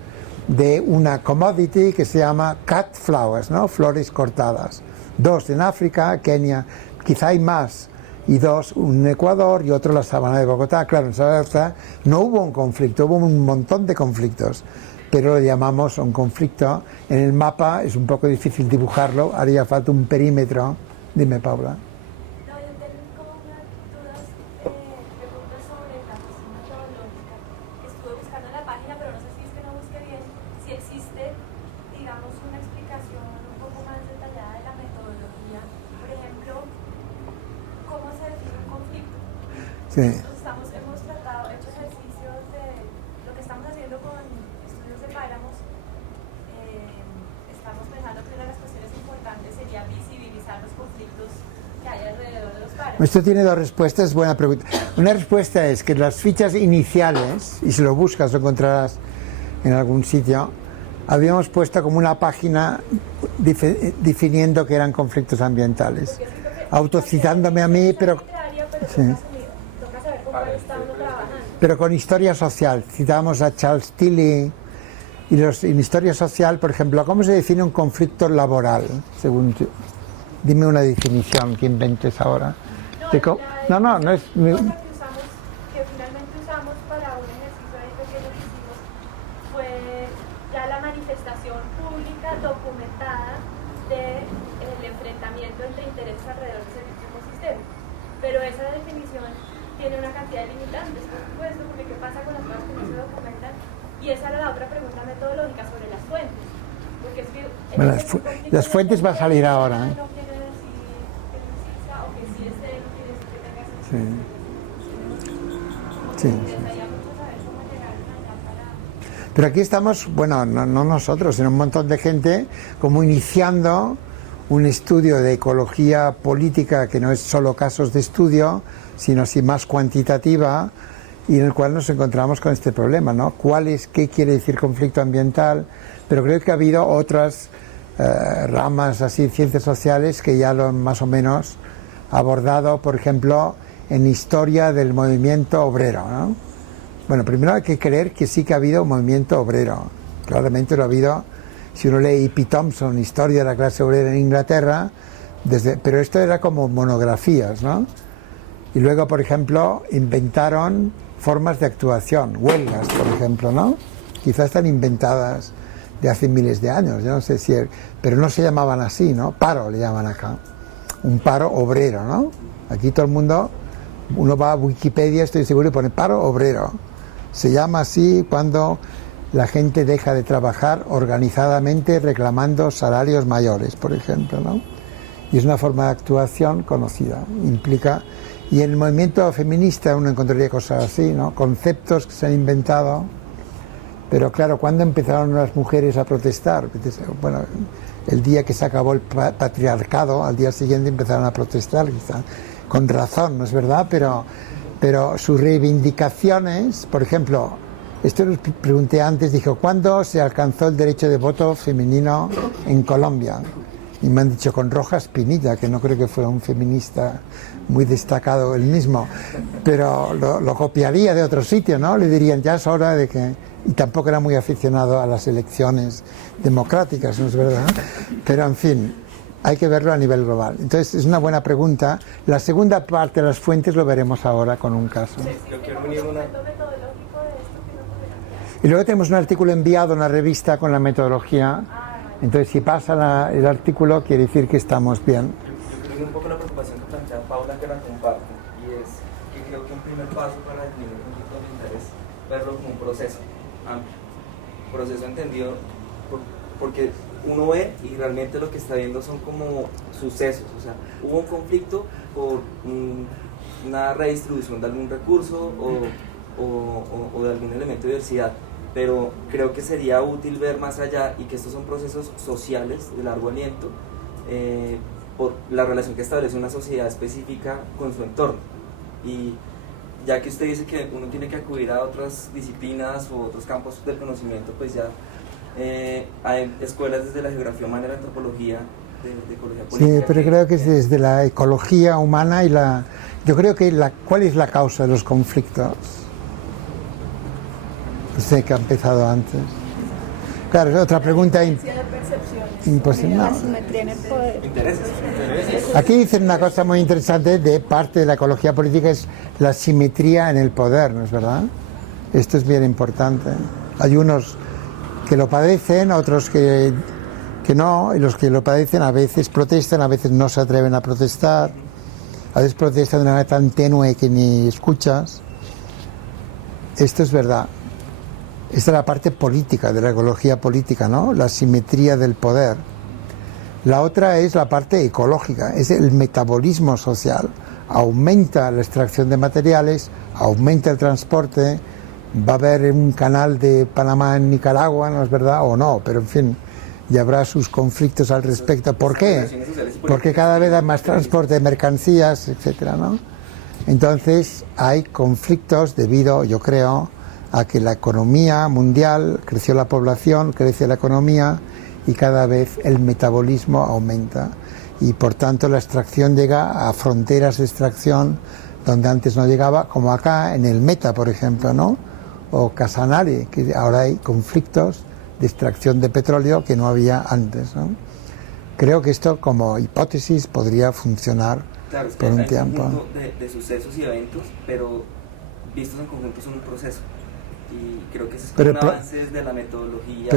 de una commodity que se llama cut flowers, ¿no? Flores cortadas. 2 en África, Kenia, quizá hay más y dos, un Ecuador y otro la Sabana de Bogotá. Claro, en Sabana de Bogotá no hubo un conflicto, hubo un montón de conflictos, pero lo llamamos un conflicto. En el mapa es un poco difícil dibujarlo, haría falta un perímetro. Dime, Paula. No, yo tengo como unas dudas, preguntas sobre la cuestión metodológica que estuve buscando en la página, pero no sé si es que no busqué bien, si existe, digamos, una explicación un poco más detallada de la metodología. Por ejemplo, ¿cómo se define un conflicto? Sí. Hemos tratado, hecho ejercicios de lo que estamos haciendo con estudios de páramos. Estamos pensando que una de las cuestiones importantes sería visibilizar los conflictos que hay alrededor de los páramos. Esto tiene dos respuestas, buena pregunta. Una respuesta es que las fichas iniciales, y si lo buscas lo encontrarás en algún sitio, habíamos puesto como una página definiendo que eran conflictos ambientales, autocitándome a mí, pero sí. Toca saber cómo está uno trabajando. Pero con historia social. Citamos a Charles Tilly y en historia social, por ejemplo, ¿cómo se define un conflicto laboral? Según dime una definición que inventes ahora. No es. Que finalmente usamos para un ejercicio ahí pequeño que hicimos fue ya la manifestación pública documentada del enfrentamiento entre intereses alrededor del servicio ecosistémico. Pero esa definición tiene una cantidad de limitantes, por supuesto, porque ¿qué pasa con las cosas que no se documentan? Y esa era la otra pregunta metodológica sobre las fuentes. Porque es que Bueno, las fuentes va a salir ahora, ¿eh? No quiere decir que no exista, o que sí esté, no quiere decir que tenga ese Sí. Me Sí. interesaría mucho saber cómo llegaron allá para... Pero aquí estamos, bueno, no nosotros, sino un montón de gente como iniciando un estudio de ecología política que no es solo casos de estudio, sino sí más cuantitativa, y en el cual nos encontramos con este problema, ¿no? ¿Qué quiere decir conflicto ambiental? Pero creo que ha habido otras ramas así, ciencias sociales, que ya lo han más o menos abordado, por ejemplo, en historia del movimiento obrero, ¿no? Bueno, primero hay que creer que sí que ha habido un movimiento obrero. Claramente lo ha habido. Si uno lee E.P. Thompson, Historia de la clase obrera en Inglaterra, pero esto era como monografías, ¿no? Y luego, por ejemplo, inventaron formas de actuación, huelgas, por ejemplo, ¿no? Quizás están inventadas de hace miles de años, yo no sé si... Pero no se llamaban así, ¿no? Paro le llaman acá. Un paro obrero, ¿no? Aquí todo el mundo, uno va a Wikipedia, estoy seguro, y pone paro obrero. Se llama así cuando la gente deja de trabajar organizadamente reclamando salarios mayores, por ejemplo, ¿no? Y es una forma de actuación conocida, implica... Y en el movimiento feminista uno encontraría cosas así, ¿no? Conceptos que se han inventado. Pero claro, ¿cuándo empezaron las mujeres a protestar? Bueno, el día que se acabó el patriarcado, al día siguiente empezaron a protestar, quizá, con razón, ¿no es verdad? Pero sus reivindicaciones, por ejemplo, esto lo pregunté antes, dijo, ¿cuándo se alcanzó el derecho de voto femenino en Colombia? Y me han dicho con Rojas Pinilla, que no creo que fuera un feminista muy destacado él mismo, pero lo copiaría de otro sitio, ¿no? Le dirían, ya es hora de que... Y tampoco era muy aficionado a las elecciones democráticas, ¿no es verdad? Pero, en fin, hay que verlo a nivel global. Entonces, es una buena pregunta. La segunda parte de las fuentes lo veremos ahora con un caso. Yo quiero unir una... metodológico de esto que no podemos... Y luego tenemos un artículo enviado a una revista con la metodología. Entonces, si pasa el artículo, quiere decir que estamos bien. Yo creo que un poco la preocupación que plantea Paula, que la comparto, y es que creo que un primer paso para definir un conflicto ambiental es verlo como un proceso amplio, proceso entendido porque uno ve y realmente lo que está viendo son como sucesos, o sea, hubo un conflicto por una redistribución de algún recurso o de algún elemento de diversidad, pero creo que sería útil ver más allá y que estos son procesos sociales de largo aliento por la relación que establece una sociedad específica con su entorno. Y ya que usted dice que uno tiene que acudir a otras disciplinas o otros campos del conocimiento, pues ya hay escuelas desde la geografía humana y la antropología, de ecología política. Sí, pero creo que es desde la ecología humana y yo creo que ¿cuál es la causa de los conflictos? Usted que ha empezado antes. Claro, es otra pregunta de percepciones. imposible. No. Asimetría en el poder. Intereses. Aquí dicen una cosa muy interesante de parte de la ecología política, es la simetría en el poder, ¿no es verdad? Esto es bien importante. Hay unos que lo padecen, otros que no, y los que lo padecen a veces protestan, a veces no se atreven a protestar, a veces protestan de una manera tan tenue que ni escuchas. Esto es verdad. Esta es la parte política de la ecología política, ¿no? La simetría del poder. La otra es la parte ecológica, es el metabolismo social. Aumenta la extracción de materiales, aumenta el transporte, va a haber un canal de Panamá en Nicaragua, ¿no es verdad? O no, pero en fin, ya habrá sus conflictos al respecto. ¿Por qué? Porque cada vez hay más transporte de mercancías, etcétera, ¿no? Entonces hay conflictos debido, yo creo, a que la economía mundial, creció la población, crece la economía y cada vez el metabolismo aumenta y por tanto la extracción llega a fronteras de extracción donde antes no llegaba, como acá en el Meta, por ejemplo, ¿no? O Casanare, que ahora hay conflictos de extracción de petróleo que no había antes, ¿no? Creo que esto como hipótesis podría funcionar Claro, es que por un hay tiempo. conjunto de sucesos y eventos, pero vistos en conjunto son un proceso. Y creo que ese es Pero un el pro- avance desde la metodología.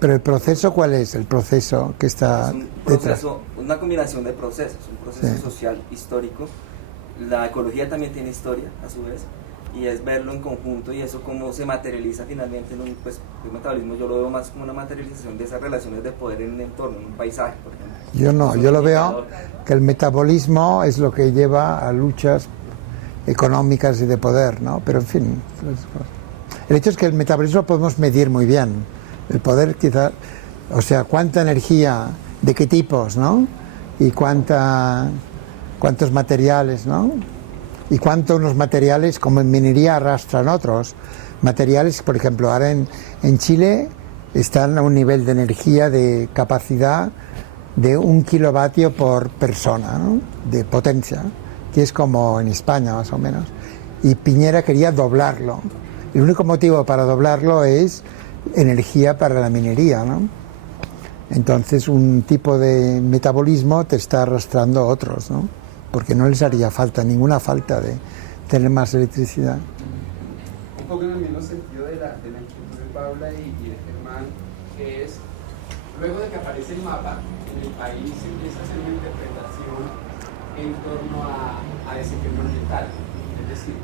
Pero el proceso, ¿cuál es? El proceso que está Es un detrás. proceso, una combinación de procesos, un proceso Sí. social histórico. La ecología también tiene historia, a su vez, y es verlo en conjunto y eso cómo se materializa finalmente en un, pues, el metabolismo yo lo veo más como una materialización de esas relaciones de poder en un entorno, en un paisaje, por ejemplo. Yo no, Es un yo lo veo indicador. que el metabolismo es lo que lleva a luchas económicas y de poder, ¿no? Pero en fin, el hecho es que el metabolismo lo podemos medir muy bien. El poder quizás, o sea, cuánta energía, de qué tipos, ¿no? Y cuántos materiales, ¿no? Y cuánto unos materiales, como en minería, arrastran otros. Materiales, por ejemplo, ahora en Chile están a un nivel de energía, de capacidad de 1 kilovatio por persona, ¿no? De potencia, que es como en España más o menos. Y Piñera quería doblarlo. El único motivo para doblarlo es energía para la minería, ¿no? Entonces un tipo de metabolismo te está arrastrando otros, ¿no? Porque no les haría falta, ninguna falta de tener más electricidad. Un poco en el mismo sentido de la inquietud de Paula y de Germán, que es, luego de que aparece el mapa, en el país se empieza a hacer una interpretación en torno a desempeño ambiental. Es decir,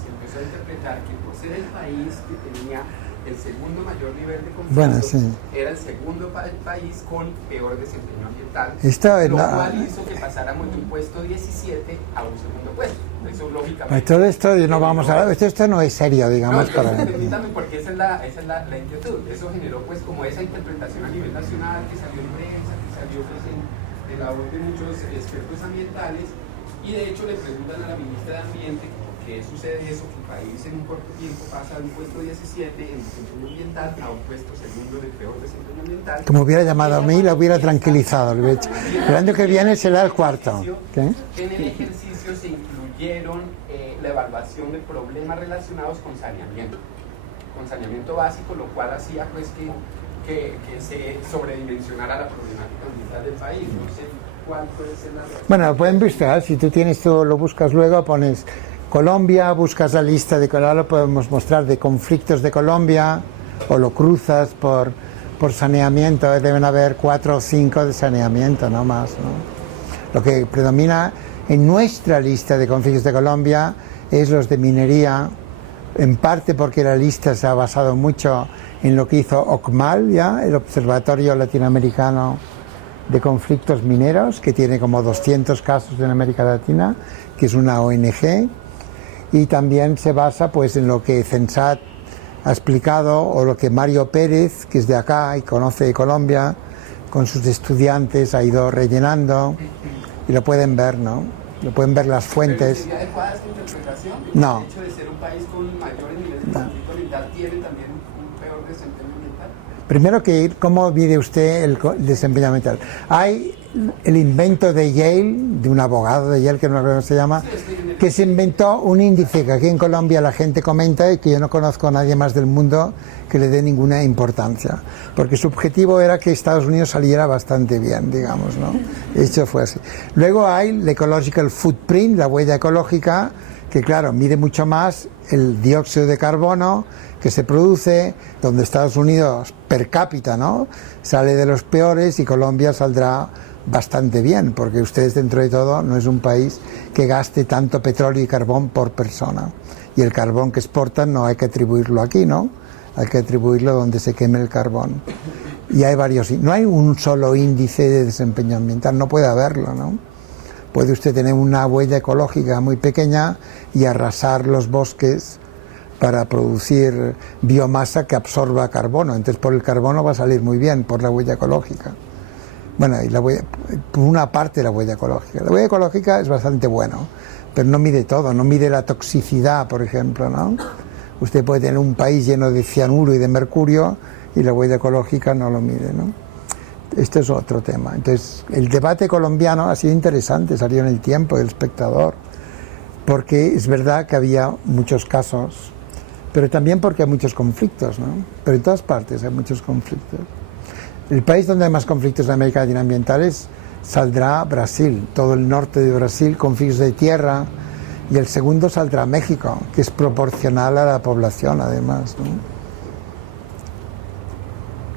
se empezó a interpretar que por ser el país que tenía el segundo mayor nivel de conflicto, Bueno, sí. era el segundo país con peor desempeño ambiental, Esto es lo la- cual hizo que pasáramos de un puesto 17 a un segundo puesto. Eso lógicamente... Pues todo esto no vamos a esto no es serio, digamos, No, para permítame, porque esa es la inquietud. Eso generó pues como esa interpretación a nivel nacional que salió en prensa, que salió pues en la voz de muchos expertos ambientales, y de hecho le preguntan a la ministra de Ambiente por qué sucede eso, que el país en un corto tiempo pasa de un puesto 17 en desempeño ambiental a un puesto segundo de peor desempeño ambiental. como hubiera llamado a mí, lo hubiera tranquilizado. Le hubiera dicho, el año que viene será el cuarto. ¿Qué? En el ejercicio se incluyeron la evaluación de problemas relacionados con saneamiento básico, lo cual hacía pues que se sobredimensionara la problemática ambiental del país. No sé cuál puede ser la razón. Bueno, lo pueden buscar, si tú tienes todo, lo buscas luego, pones Colombia, buscas la lista de Colombia, lo podemos mostrar de conflictos de Colombia, o lo cruzas por saneamiento, deben haber 4 o 5 de saneamiento, no más, ¿no? Lo que predomina en nuestra lista de conflictos de Colombia es los de minería, en parte porque la lista se ha basado mucho en lo que hizo OCMAL, ¿ya? El Observatorio Latinoamericano de Conflictos Mineros, que tiene como 200 casos en América Latina, que es una ONG, y también se basa pues en lo que Censat ha explicado, o lo que Mario Pérez, que es de acá y conoce Colombia, con sus estudiantes ha ido rellenando, y lo pueden ver, ¿no? Lo pueden ver las fuentes. ¿Sería adecuada esta interpretación? No. El hecho de ser un país con mayores niveles de conflicto ambiental tiene también un peor desempeño ambiental. Primero ¿cómo mide usted el desempeño ambiental? Hay el invento de Yale, de un abogado de Yale, que no recuerdo cómo se llama, que se inventó un índice que aquí en Colombia la gente comenta y que yo no conozco a nadie más del mundo que le dé ninguna importancia, porque su objetivo era que Estados Unidos saliera bastante bien, digamos, ¿no? Esto fue así. Luego hay el Ecological Footprint, la huella ecológica, que claro, mide mucho más el dióxido de carbono que se produce, donde Estados Unidos per cápita, ¿no?, sale de los peores y Colombia saldrá bastante bien, porque ustedes dentro de todo no es un país que gaste tanto petróleo y carbón por persona, y el carbón que exportan no hay que atribuirlo aquí, ¿no?, hay que atribuirlo donde se queme el carbón. Y hay varios, no hay un solo índice de desempeño ambiental, no puede haberlo, ¿no? Puede usted tener una huella ecológica muy pequeña y arrasar los bosques para producir biomasa que absorba carbono. Entonces por el carbono va a salir muy bien, por la huella ecológica. Bueno, y por una parte la huella ecológica. La huella ecológica es bastante bueno, pero no mide todo, no mide la toxicidad, por ejemplo, ¿no? Usted puede tener un país lleno de cianuro y de mercurio y la huella ecológica no lo mide, ¿no? Este es otro tema. Entonces, el debate colombiano ha sido interesante, salió en El Tiempo, El Espectador, porque es verdad que había muchos casos, pero también porque hay muchos conflictos, ¿no? Pero en todas partes hay muchos conflictos. El país donde hay más conflictos de América Latina ambientales saldrá Brasil, todo el norte de Brasil, conflictos de tierra, y el segundo saldrá México, que es proporcional a la población, además, ¿no?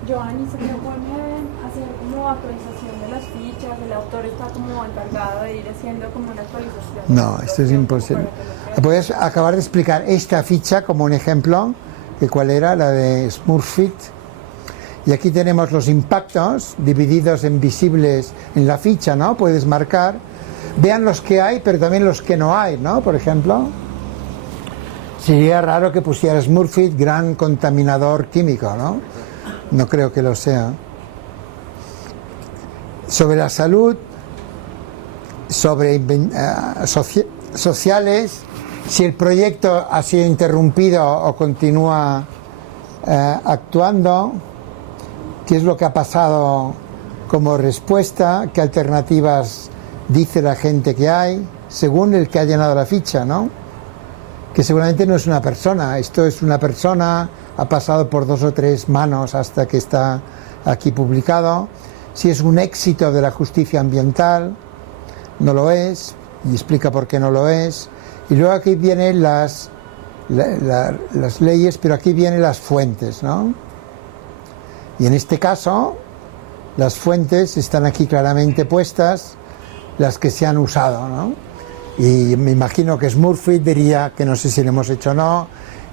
Giovanni, ¿se propone hacer como actualización de las fichas? El autor está como encargado de ir haciendo como una actualización. No, esto es imposible. Puedes acabar de explicar esta ficha como un ejemplo, que cuál era, la de Smurfit. Y aquí tenemos los impactos divididos en visibles en la ficha, ¿no? Puedes marcar. Vean los que hay, pero también los que no hay, ¿no? Por ejemplo, sería raro que pusiera Smurfit gran contaminador químico, ¿no? No creo que lo sea. Sobre la salud, sobre sociales, si el proyecto ha sido interrumpido o continúa actuando, qué es lo que ha pasado como respuesta, qué alternativas dice la gente que hay, según el que ha llenado la ficha, ¿no? Que seguramente no es una persona, esto es una persona, ha pasado por 2 o 3 manos hasta que está aquí publicado. Si es un éxito de la justicia ambiental, no lo es, y explica por qué no lo es. Y luego aquí vienen las leyes, pero aquí vienen las fuentes, ¿no? Y en este caso, las fuentes están aquí claramente puestas, las que se han usado, ¿no? Y me imagino que Smurfit diría que no sé si lo hemos hecho o no,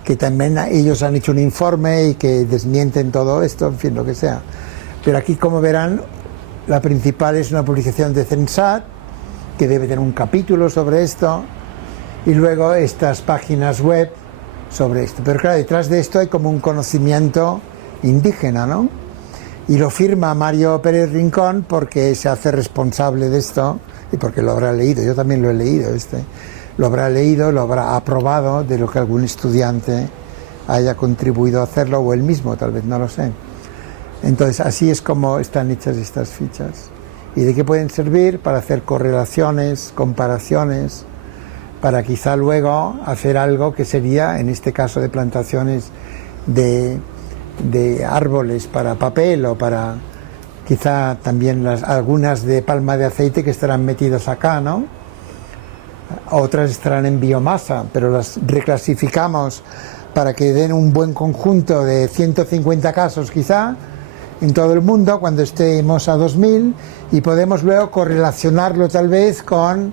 que también ellos han hecho un informe y que desmienten todo esto, en fin, lo que sea. Pero aquí, como verán, la principal es una publicación de Censat, que debe tener un capítulo sobre esto, y luego estas páginas web sobre esto. Pero claro, detrás de esto hay como un conocimiento indígena, ¿no? Y lo firma Mario Pérez Rincón porque se hace responsable de esto y porque lo habrá leído. Yo también lo he leído, lo habrá leído, lo habrá aprobado de lo que algún estudiante haya contribuido a hacerlo, o él mismo, tal vez, no lo sé. Entonces, así es como están hechas estas fichas. ¿Y de qué pueden servir? Para hacer correlaciones, comparaciones, para quizá luego hacer algo que sería, en este caso de plantaciones de árboles para papel, o para quizá también algunas de palma de aceite que estarán metidas acá, ¿no? Otras estarán en biomasa, pero las reclasificamos para que den un buen conjunto de 150 casos quizá en todo el mundo cuando estemos a 2000, y podemos luego correlacionarlo tal vez con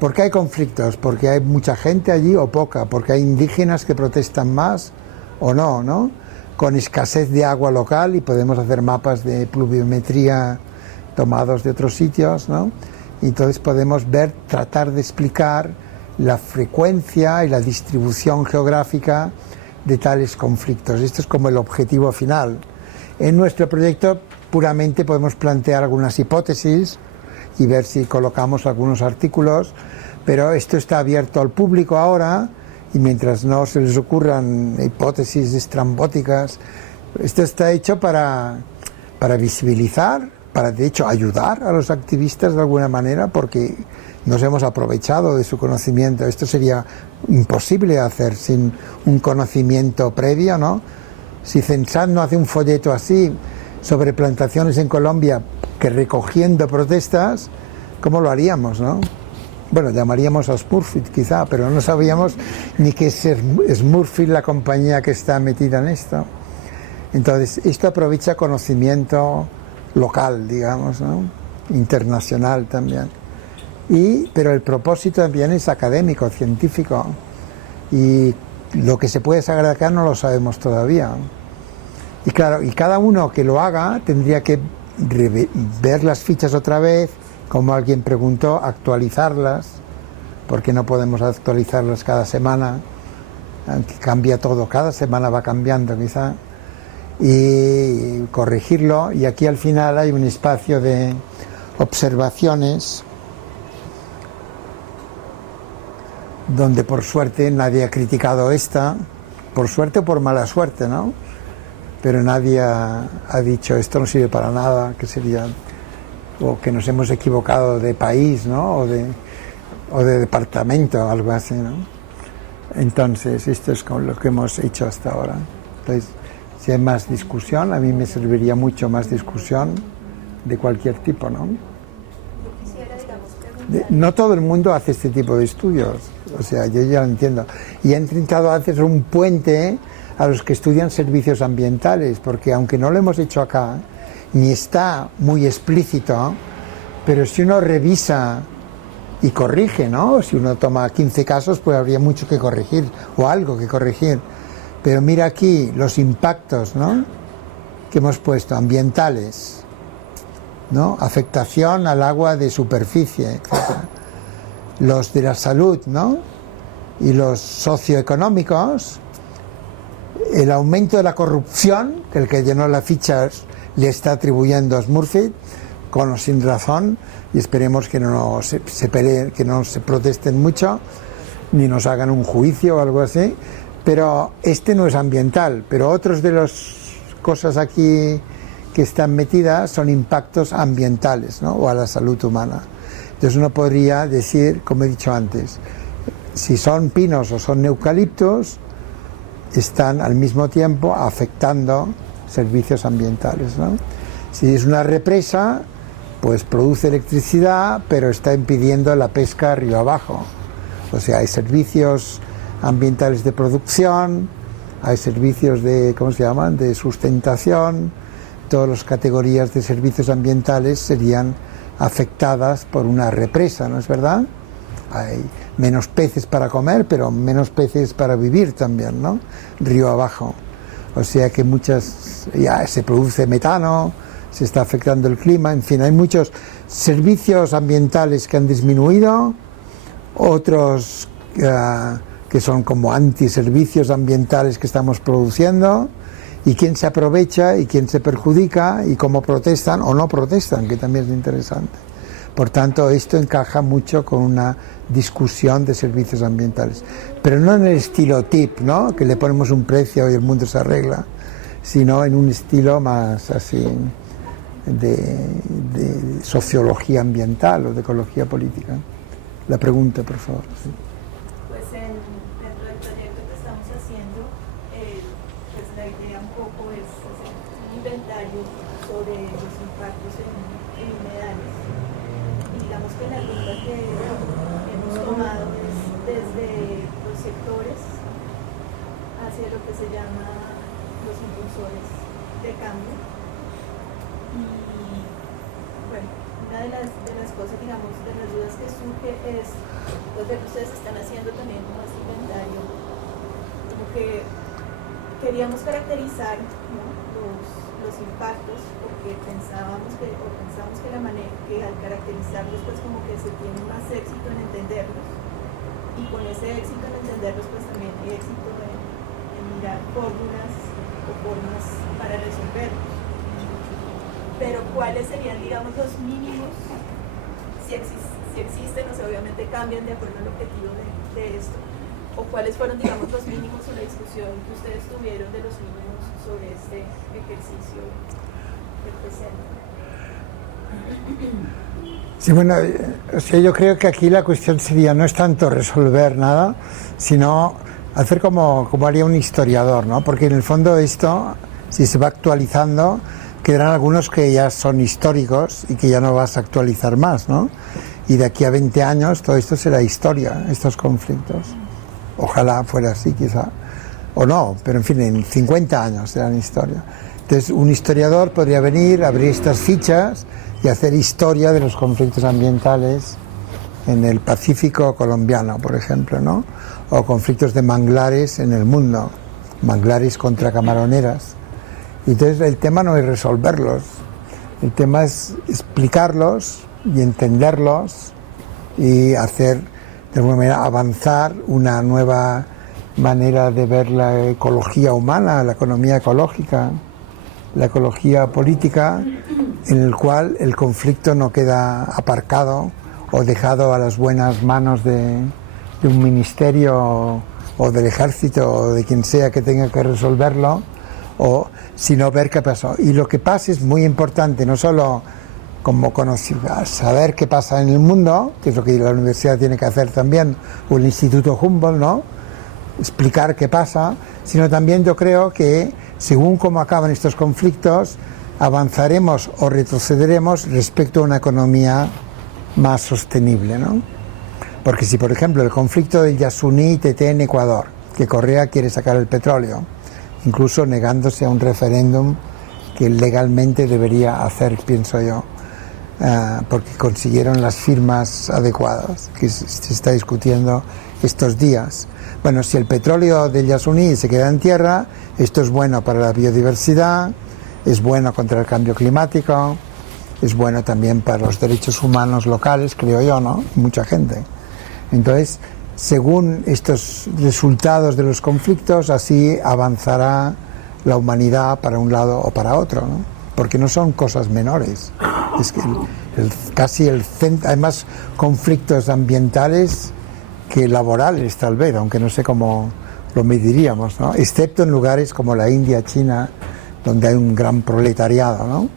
por qué hay conflictos, porque hay mucha gente allí o poca, porque hay indígenas que protestan más o no, ¿no? Con escasez de agua local, y podemos hacer mapas de pluviometría tomados de otros sitios, ¿no? Y entonces podemos ver, tratar de explicar la frecuencia y la distribución geográfica de tales conflictos. Esto es como el objetivo final. En nuestro proyecto puramente podemos plantear algunas hipótesis y ver si colocamos algunos artículos, pero esto está abierto al público ahora, y mientras no se les ocurran hipótesis estrambóticas Esto está hecho para visibilizar, para de hecho ayudar a los activistas de alguna manera, porque nos hemos aprovechado de su conocimiento. Esto sería imposible hacer sin un conocimiento previo, ¿no? Si Censat no hace un folleto así sobre plantaciones en Colombia, que recogiendo protestas, ¿cómo lo haríamos, no? Bueno, llamaríamos a Smurfit quizá, pero no sabíamos ni que es Smurfit la compañía que está metida en esto. Entonces, esto aprovecha conocimiento local, digamos, ¿no? Internacional también. Pero el propósito también es académico, científico. Y lo que se puede sacar de acá no lo sabemos todavía. Y claro, y cada uno que lo haga tendría que ver las fichas otra vez, como alguien preguntó, actualizarlas, porque no podemos actualizarlas cada semana, aunque cambia todo, cada semana va cambiando quizá, y corregirlo. Y aquí al final hay un espacio de observaciones donde por suerte nadie ha criticado esta, por suerte o por mala suerte, ¿no? Pero nadie ha dicho esto no sirve para nada, que sería, o que nos hemos equivocado de país, ¿no? O de departamento, algo así, ¿no? Entonces, esto es con lo que hemos hecho hasta ahora. Entonces, si hay más discusión, a mí me serviría mucho más discusión de cualquier tipo, ¿no? No todo el mundo hace este tipo de estudios, o sea, yo ya lo entiendo. Y he intentado hacer un puente a los que estudian servicios ambientales, porque aunque no lo hemos hecho acá, ni está muy explícito, pero si uno revisa y corrige, ¿no? Si uno toma 15 casos, pues habría mucho que corregir, o algo que corregir. Pero mira aquí los impactos, ¿no?, que hemos puesto, ambientales, ¿no?, afectación al agua de superficie, etc. Los de la salud, ¿no?, y los socioeconómicos, el aumento de la corrupción, que el que llenó las fichas le está atribuyendo a Smurfit, con o sin razón, y esperemos que no se peleen, que no se protesten mucho, ni nos hagan un juicio o algo así. Pero este no es ambiental, pero otros de las cosas aquí que están metidas son impactos ambientales, ¿no?, o a la salud humana. Entonces uno podría decir, como he dicho antes, si son pinos o son eucaliptos, están al mismo tiempo afectando servicios ambientales, ¿no? Si es una represa, pues produce electricidad, pero está impidiendo la pesca río abajo. O sea, hay servicios ambientales de producción, hay servicios de, ¿cómo se llaman?, de sustentación. Todas las categorías de servicios ambientales serían afectadas por una represa, ¿no es verdad? Hay menos peces para comer, pero menos peces para vivir también, ¿no?, río abajo. O sea que ya se produce metano, se está afectando el clima, en fin, hay muchos servicios ambientales que han disminuido, otros que son como antiservicios ambientales que estamos produciendo, y quién se aprovecha y quién se perjudica y cómo protestan o no protestan, que también es interesante. Por tanto, esto encaja mucho con una discusión de servicios ambientales, pero no en el estilo TIP, ¿no?, que le ponemos un precio y el mundo se arregla, sino en un estilo más así de sociología ambiental o de ecología política. La pregunta, por favor. Sí. Pues dentro del proyecto que estamos haciendo, pues la idea un poco es hacer un inventario sobre los impactos en humedales. Y digamos que la ruta que hemos tomado es desde los sectores hacia lo que se llama los impulsores de cambio. Y bueno, una de las cosas, digamos, de las dudas que surge es lo que ustedes están haciendo también como este inventario, como que queríamos caracterizar, ¿no?, los impactos, porque pensamos que la manera que al caracterizarlos, pues como que se tiene más éxito en entenderlos, y con ese éxito en entenderlos, pues también hay éxito en mirar fórmulas o formas para resolverlos. Pero ¿cuáles serían, digamos, los mínimos? Si existen, o sea, obviamente cambian de acuerdo al objetivo de esto, o cuáles fueron, digamos, los mínimos o la discusión que ustedes tuvieron de los mínimos sobre este ejercicio del presente. Sí, bueno, o sea, yo creo que aquí la cuestión sería no es tanto resolver nada, sino hacer como haría un historiador, ¿no? Porque en el fondo esto, si se va actualizando, quedarán algunos que ya son históricos y que ya no vas a actualizar más, ¿no? Y de aquí a 20 años todo esto será historia, estos conflictos. Ojalá fuera así, quizá. O no, pero en fin, en 50 años serán historia. Entonces, un historiador podría venir, abrir estas fichas y hacer historia de los conflictos ambientales en el Pacífico colombiano, por ejemplo, ¿no? O conflictos de manglares en el mundo, manglares contra camaroneras. Y entonces el tema no es resolverlos, el tema es explicarlos y entenderlos y hacer de alguna manera avanzar una nueva manera de ver la ecología humana, la economía ecológica, la ecología política, en el cual el conflicto no queda aparcado o dejado a las buenas manos de un ministerio o del ejército o de quien sea que tenga que resolverlo, o sino ver qué pasó. Y lo que pasa es muy importante, no solo como saber qué pasa en el mundo, que es lo que la universidad tiene que hacer también, o el Instituto Humboldt, ¿no? Explicar qué pasa, sino también yo creo que según cómo acaban estos conflictos, avanzaremos o retrocederemos respecto a una economía más sostenible, ¿no? Porque si, por ejemplo, el conflicto del Yasuní y TT en Ecuador, que Correa quiere sacar el petróleo, incluso negándose a un referéndum que legalmente debería hacer, pienso yo, porque consiguieron las firmas adecuadas, que se está discutiendo estos días. Bueno, si el petróleo del Yasuní se queda en tierra, esto es bueno para la biodiversidad, es bueno contra el cambio climático, es bueno también para los derechos humanos locales, creo yo, ¿no? Mucha gente. Entonces, según estos resultados de los conflictos, así avanzará la humanidad para un lado o para otro, ¿no? Porque no son cosas menores. Es que hay más conflictos ambientales que laborales, tal vez, aunque no sé cómo lo mediríamos, ¿no? Excepto en lugares como la India, China, donde hay un gran proletariado, ¿no?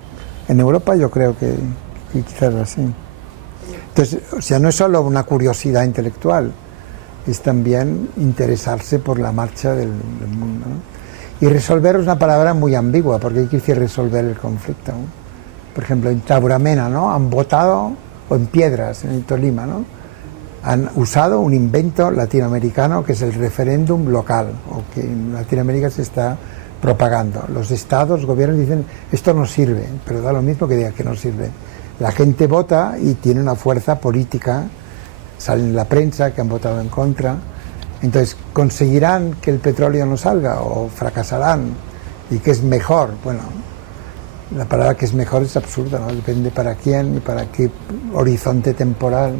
En Europa yo creo que quizás así. Entonces, o sea, no es solo una curiosidad intelectual, es también interesarse por la marcha del mundo, ¿no? Y resolver es una palabra muy ambigua, porque hay que decir resolver el conflicto, ¿no? Por ejemplo, en Taburamena, ¿no? Han votado, o en Piedras, en el Tolima, ¿no? Han usado un invento latinoamericano que es el referéndum local, o que en Latinoamérica se está propagando. Los estados, los gobiernos dicen, esto no sirve, pero da lo mismo que diga que no sirve. La gente vota y tiene una fuerza política, sale en la prensa que han votado en contra. Entonces, ¿conseguirán que el petróleo no salga o fracasarán? ¿Y qué es mejor? Bueno, la palabra que es mejor es absurda, ¿no? Depende para quién y para qué horizonte temporal.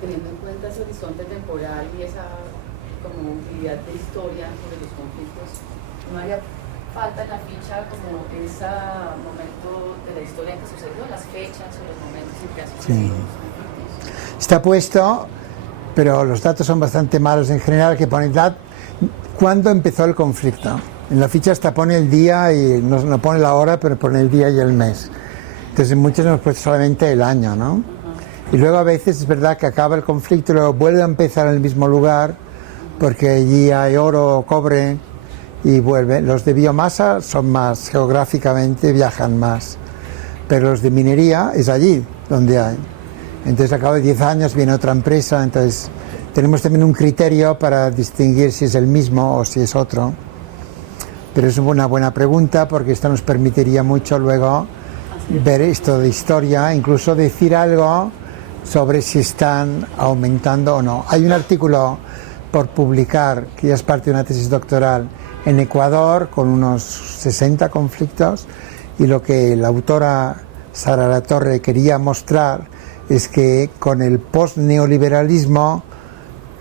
Teniendo en cuenta ese horizonte temporal y esa como utilidad de historia sobre los conflictos, ¿no haría falta en la ficha como ese momento de la historia en que sucedió, las fechas o los momentos en que ha sucedido los conflictos? Está puesto, pero los datos son bastante malos en general, que pone cuándo empezó el conflicto. En la ficha hasta pone el día y no pone la hora, pero pone el día y el mes. Entonces en muchos hemos puesto solamente el año, ¿no? Y luego a veces es verdad que acaba el conflicto y luego vuelve a empezar en el mismo lugar, porque allí hay oro o cobre y vuelve. Los de biomasa son más, geográficamente viajan más, pero los de minería es allí donde hay. Entonces, a cabo de 10 años viene otra empresa, entonces tenemos también un criterio para distinguir si es el mismo o si es otro. Pero es una buena pregunta porque esto nos permitiría mucho luego ver esto de historia, incluso decir algo sobre si están aumentando o no. Hay un artículo por publicar, que ya es parte de una tesis doctoral, en Ecuador, con unos 60 conflictos, y lo que la autora Sara Latorre quería mostrar es que con el post-neoliberalismo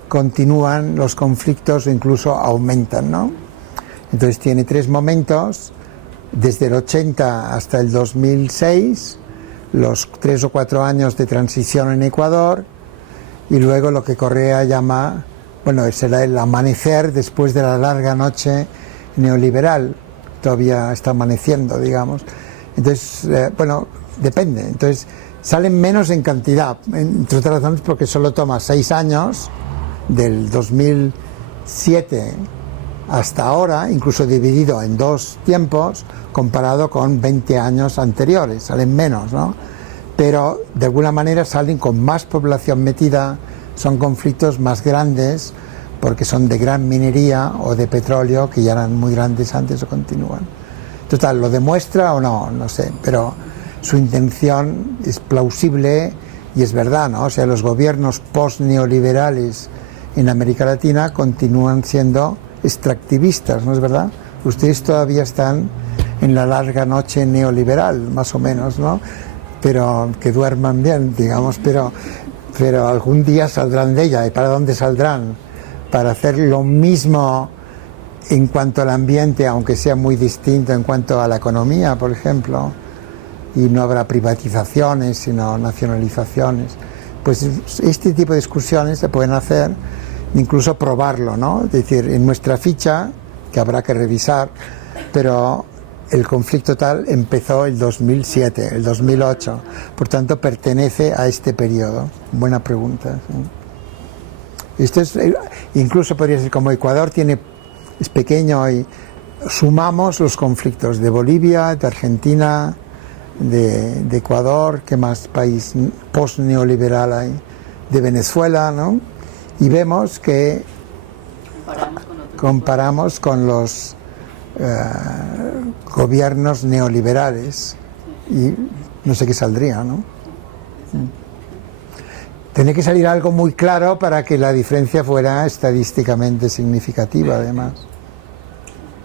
continúan los conflictos o incluso aumentan, ¿no? Entonces tiene 3 momentos, desde el 80 hasta el 2006, los 3 o 4 años de transición en Ecuador, y luego lo que Correa llama bueno, será el amanecer después de la larga noche neoliberal, todavía está amaneciendo, digamos. Entonces, bueno, depende. Entonces, salen menos en cantidad, entre otras razones porque solo toma 6 años, del 2007 hasta ahora, incluso dividido en 2 tiempos, comparado con 20 años anteriores, salen menos, ¿no? Pero de alguna manera salen con más población metida, son conflictos más grandes, porque son de gran minería o de petróleo, que ya eran muy grandes antes o continúan. Total, ¿lo demuestra o no? No sé, pero su intención es plausible y es verdad, ¿no? O sea, los gobiernos post-neoliberales en América Latina continúan siendo extractivistas, ¿no es verdad? Ustedes todavía están en la larga noche neoliberal, más o menos, ¿no? Pero que duerman bien, digamos, pero algún día saldrán de ella. ¿Y para dónde saldrán? Para hacer lo mismo en cuanto al ambiente, aunque sea muy distinto en cuanto a la economía, por ejemplo, y no habrá privatizaciones, sino nacionalizaciones. Pues este tipo de discusiones se pueden hacer, incluso probarlo, ¿no? Es decir, en nuestra ficha, que habrá que revisar, pero el conflicto tal empezó el 2007, el 2008, por tanto pertenece a este periodo. Buena pregunta. ¿Sí? Esto es, incluso podría ser como Ecuador es pequeño y sumamos los conflictos de Bolivia, de Argentina, de Ecuador, ¿qué más país post-neoliberal hay? De Venezuela, ¿no? Y vemos que comparamos con los gobiernos neoliberales y no sé qué saldría, ¿no? Tiene que salir algo muy claro para que la diferencia fuera estadísticamente significativa, además.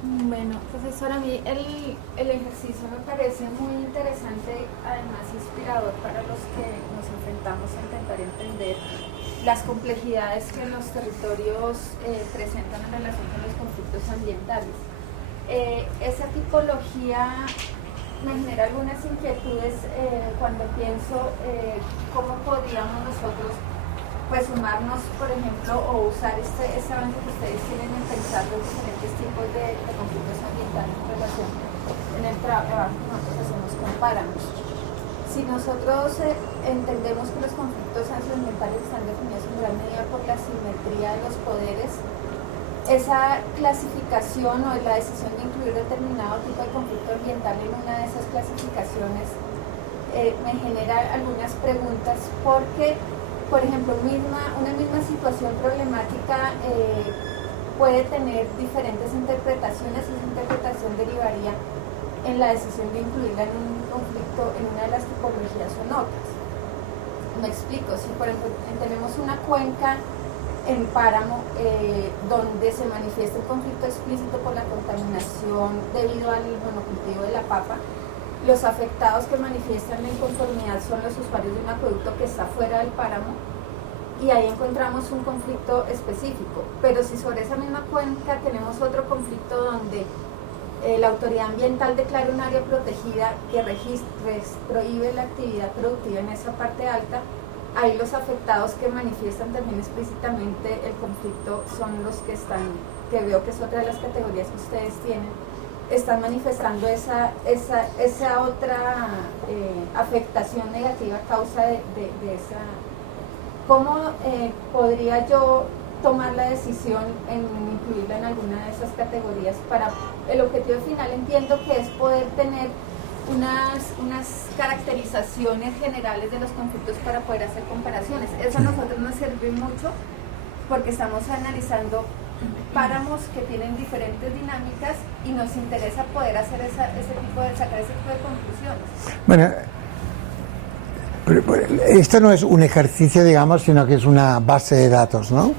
Bueno, profesor, a mí el ejercicio me parece muy interesante, además inspirador para los que nos enfrentamos a intentar entender las complejidades que los territorios presentan en relación con los conflictos ambientales. Esa tipología me genera algunas inquietudes cuando pienso cómo podríamos nosotros pues sumarnos, por ejemplo, o usar ese avance que ustedes tienen en pensar los diferentes tipos de conflictos ambientales en relación en el trabajo que nosotros hacemos con páramos. Si nosotros entendemos que los conflictos ambientales están definidos en gran medida por la simetría de los poderes, esa clasificación o la decisión de incluir determinado tipo de conflicto ambiental en una de esas clasificaciones me genera algunas preguntas porque, por ejemplo, una misma situación problemática puede tener diferentes interpretaciones y esa interpretación derivaría en la decisión de incluirla en un conflicto en una de las tipologías o en otras. Me explico, si por ejemplo tenemos una cuenca en páramo donde se manifiesta el conflicto explícito por la contaminación debido al monocultivo de la papa, los afectados que manifiestan la inconformidad son los usuarios de un acueducto que está fuera del páramo y ahí encontramos un conflicto específico, pero si sobre esa misma cuenca tenemos otro conflicto donde la autoridad ambiental declara un área protegida que prohíbe la actividad productiva en esa parte alta, ahí los afectados que manifiestan también explícitamente el conflicto son los que veo que es otra de las categorías que ustedes tienen, están manifestando esa otra afectación negativa a causa de esa. ¿Cómo podría yo tomar la decisión en incluirla en alguna de esas categorías? Para el objetivo final entiendo que es poder tener unas caracterizaciones generales de los conflictos para poder hacer comparaciones. Eso a nosotros nos sirve mucho porque estamos analizando páramos que tienen diferentes dinámicas y nos interesa poder hacer sacar ese tipo de conclusiones. Bueno, esto no es un ejercicio, digamos, sino que es una base de datos, ¿no?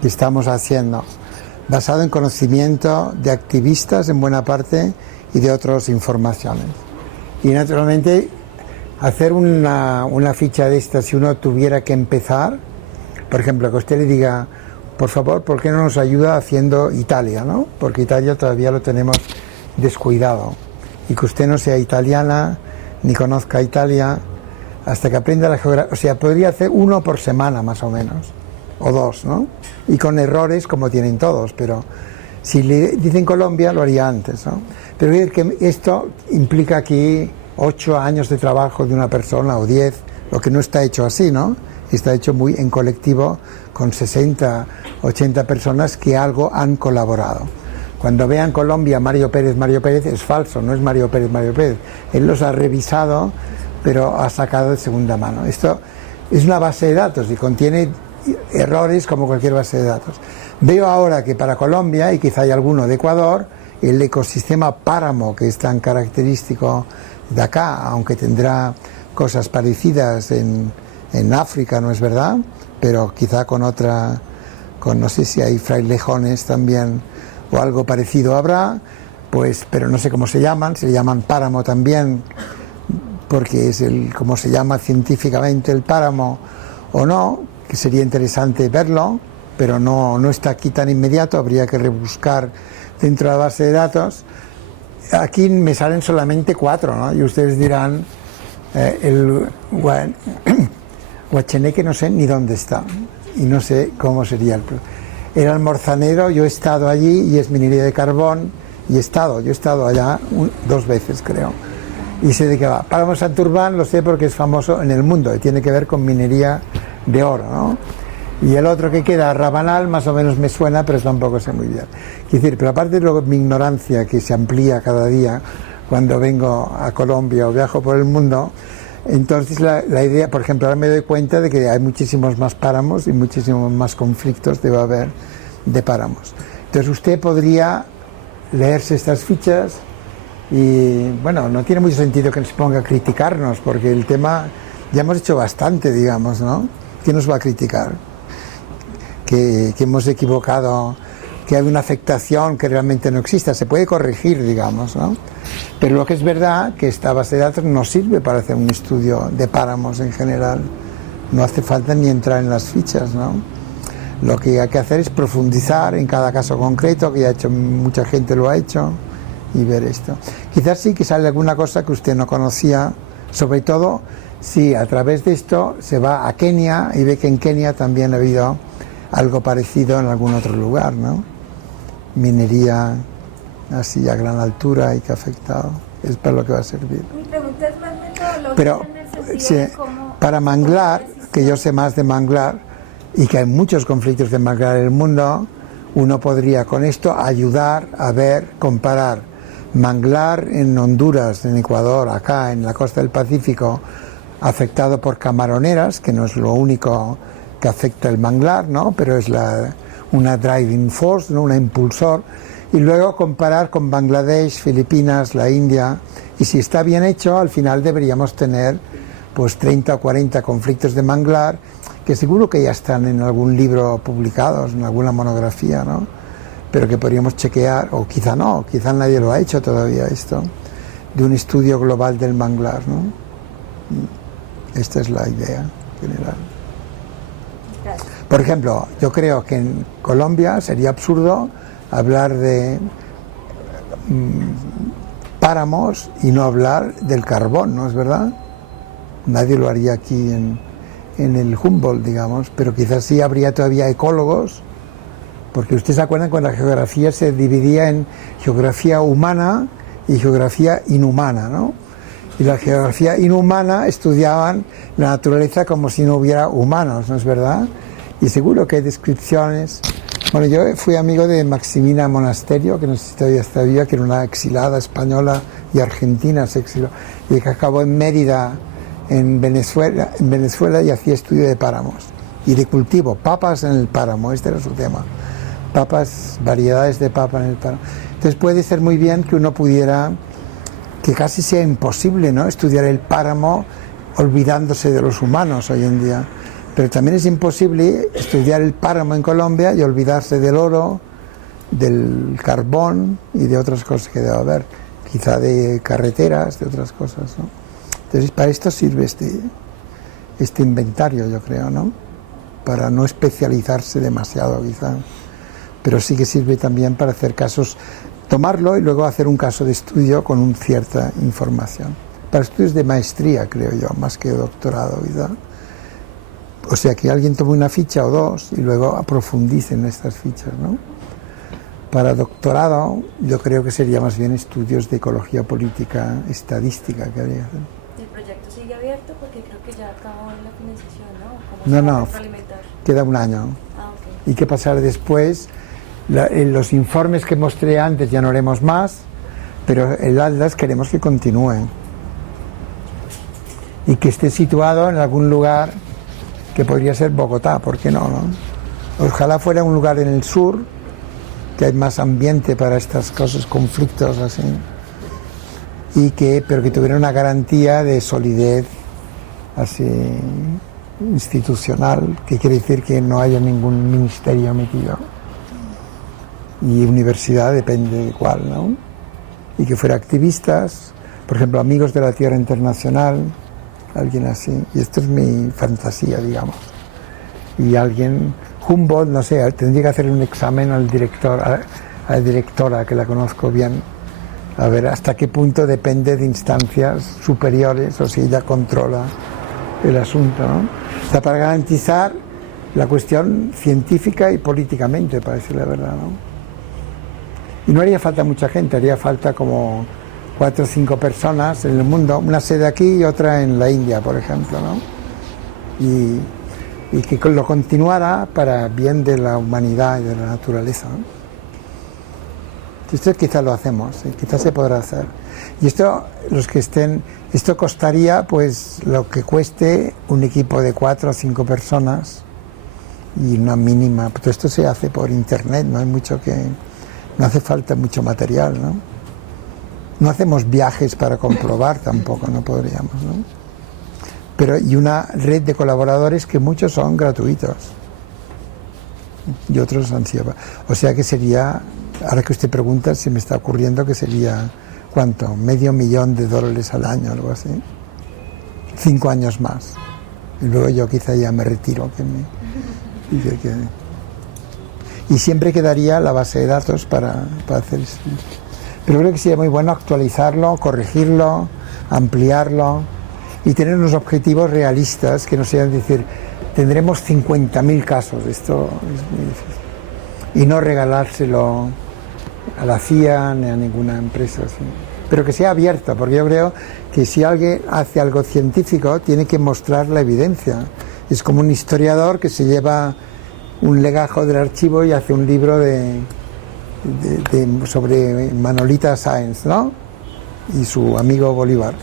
Que estamos haciendo, basado en conocimiento de activistas en buena parte y de otras informaciones. Y naturalmente, hacer una ficha de esta, si uno tuviera que empezar, por ejemplo, que usted le diga, por favor, ¿por qué no nos ayuda haciendo Italia, ¿no? Porque Italia todavía lo tenemos descuidado. Y que usted no sea italiana, ni conozca Italia, hasta que aprenda la geografía. O sea, podría hacer uno por semana, más o menos. o 2, ¿no? Y con errores como tienen todos, pero si le dicen Colombia lo haría antes, ¿no? Pero ver que esto implica aquí 8 años de trabajo de una persona o 10, lo que no está hecho así, ¿no? Está hecho muy en colectivo con 60, 80 personas que algo han colaborado. Cuando vean Colombia, Mario Pérez, es falso, no es Mario Pérez. Él los ha revisado, pero ha sacado de segunda mano. Esto es una base de datos y contiene errores como cualquier base de datos. Veo ahora que para Colombia, y quizá hay alguno de Ecuador, el ecosistema páramo, que es tan característico de acá, aunque tendrá cosas parecidas en África, ¿no es verdad? Pero quizá con no sé si hay frailejones también o algo parecido habrá, pues, pero no sé cómo se le llaman páramo también, porque es como se llama científicamente el páramo o no, que sería interesante verlo, pero no está aquí tan inmediato, habría que rebuscar dentro de la base de datos. Aquí me salen solamente 4, ¿no? Y ustedes dirán, el Huacheneque no sé ni dónde está, y no sé cómo sería el Almorzanero. Yo he estado allí y es minería de carbón, yo he estado allá 2 veces, creo, y sé de qué va. Páramo Santurbán lo sé porque es famoso en el mundo y tiene que ver con minería de oro, ¿no? Y el otro que queda, Rabanal, más o menos me suena, pero tampoco sé muy bien. Quiero decir, pero aparte de mi ignorancia, que se amplía cada día cuando vengo a Colombia o viajo por el mundo, entonces la idea, por ejemplo, ahora me doy cuenta de que hay muchísimos más páramos y muchísimos más conflictos debe haber de páramos. Entonces usted podría leerse estas fichas y, bueno, no tiene mucho sentido que se ponga a criticarnos, porque el tema ya hemos hecho bastante, digamos, ¿no? ¿Quién nos va a criticar? Que hemos equivocado, que hay una afectación que realmente no exista, se puede corregir, digamos, ¿no? Pero lo que es verdad que esta base de datos no sirve para hacer un estudio de páramos en general, no hace falta ni entrar en las fichas, ¿no? Lo que hay que hacer es profundizar en cada caso concreto, que ya ha hecho, mucha gente lo ha hecho, y ver esto. Quizás sí que sale alguna cosa que usted no conocía, sobre todo si a través de esto se va a Kenia y ve que en Kenia también ha habido algo parecido en algún otro lugar, ¿no? Minería así a gran altura y que ha afectado. Es para lo que va a servir. Mi pregunta es más metodológica, pero en el sentido sí, de cómo... para manglar, que yo sé más de manglar y que hay muchos conflictos de manglar en el mundo, uno podría con esto ayudar a ver, comparar manglar en Honduras, en Ecuador, acá en la costa del Pacífico, afectado por camaroneras, que no es lo único que afecta el manglar, ¿no? Pero es una driving force, ¿no? Una impulsor, y luego comparar con Bangladesh, Filipinas, la India, y si está bien hecho, al final deberíamos tener pues 30 o 40 conflictos de manglar, que seguro que ya están en algún libro publicados, en alguna monografía, ¿no? Pero que podríamos chequear, o quizá no, quizá nadie lo ha hecho todavía esto, de un estudio global del manglar, ¿no? Esta es la idea general. Por ejemplo, yo creo que en Colombia sería absurdo hablar de páramos y no hablar del carbón, ¿no es verdad? Nadie lo haría aquí en el Humboldt, digamos, pero quizás sí habría todavía ecólogos, porque ustedes se acuerdan cuando la geografía se dividía en geografía humana y geografía inhumana, ¿no? Y la geografía inhumana estudiaban la naturaleza como si no hubiera humanos, ¿no es verdad? Y seguro que hay descripciones. Bueno, yo fui amigo de Maximina Monasterio, que no sé si todavía está viva, que era una exilada española y argentina, se exiló, y que acabó en Mérida, en Venezuela, y hacía estudio de páramos y de cultivo, papas en el páramo, este era su tema, papas, variedades de papa en el páramo. Entonces puede ser muy bien que uno pudiera, que casi sea imposible, ¿no?, estudiar el páramo olvidándose de los humanos hoy en día, pero también es imposible estudiar el páramo en Colombia y olvidarse del oro, del carbón y de otras cosas que debe haber, quizá de carreteras, de otras cosas, ¿no? Entonces para esto sirve este inventario, yo creo, ¿no?, para no especializarse demasiado quizá, pero sí que sirve también para hacer casos, tomarlo y luego hacer un caso de estudio con una cierta información. Para estudios de maestría, creo yo, más que de doctorado, quizá. O sea, que alguien tome una ficha o dos y luego profundice en estas fichas, ¿no? Para doctorado, yo creo que sería más bien estudios de ecología política, estadística que habría que hacer. ¿El proyecto sigue abierto? Porque creo que ya acabó la financiación, ¿no? ¿Cómo No, se va a no, retroalimentar? queda un año. Ah, ok. ¿Y qué pasará después? En los informes que mostré antes ya no haremos más, pero el Atlas queremos que continúe y que esté situado en algún lugar que podría ser Bogotá, ¿por qué no? Ojalá fuera un lugar en el sur, que hay más ambiente para estas cosas, conflictos así, pero que tuviera una garantía de solidez así institucional, que quiere decir que no haya ningún ministerio metido. Y universidad depende de cuál, ¿no? Y que fuera activistas, por ejemplo, Amigos de la Tierra Internacional, alguien así. Y esto es mi fantasía, digamos. Y alguien, Humboldt, no sé, tendría que hacer un examen al director, a la directora, que la conozco bien, a ver hasta qué punto depende de instancias superiores o si ella controla el asunto, ¿no? O sea, para garantizar la cuestión científica y políticamente, para decir la verdad, ¿no? Y no haría falta mucha gente, haría falta como 4 o 5 personas en el mundo, una sede aquí y otra en la India, por ejemplo, ¿no? Y que lo continuara para bien de la humanidad y de la naturaleza, ¿no? Esto quizás lo hacemos, quizás se podrá hacer. Y esto, esto costaría pues lo que cueste un equipo de 4 o 5 personas y una mínima. Pero esto se hace por internet, no hay mucho que... No hace falta mucho material, ¿no? No hacemos viajes para comprobar tampoco, no podríamos, ¿no? Pero y una red de colaboradores que muchos son gratuitos y otros han sido. O sea que sería, ahora que usted pregunta, se me está ocurriendo que sería, ¿cuánto? $500,000 al año, algo así. 5 años más. Y luego yo quizá ya me retiro. Y siempre quedaría la base de datos para hacer eso. Pero creo que sería muy bueno actualizarlo, corregirlo, ampliarlo y tener unos objetivos realistas que no sean decir, tendremos 50.000 casos, esto es muy difícil. Y no regalárselo a la CIA ni a ninguna empresa así. Pero que sea abierta, porque yo creo que si alguien hace algo científico tiene que mostrar la evidencia. Es como un historiador que se lleva un legajo del archivo y hace un libro sobre Manolita Sáenz, ¿no? Y su amigo Bolívar.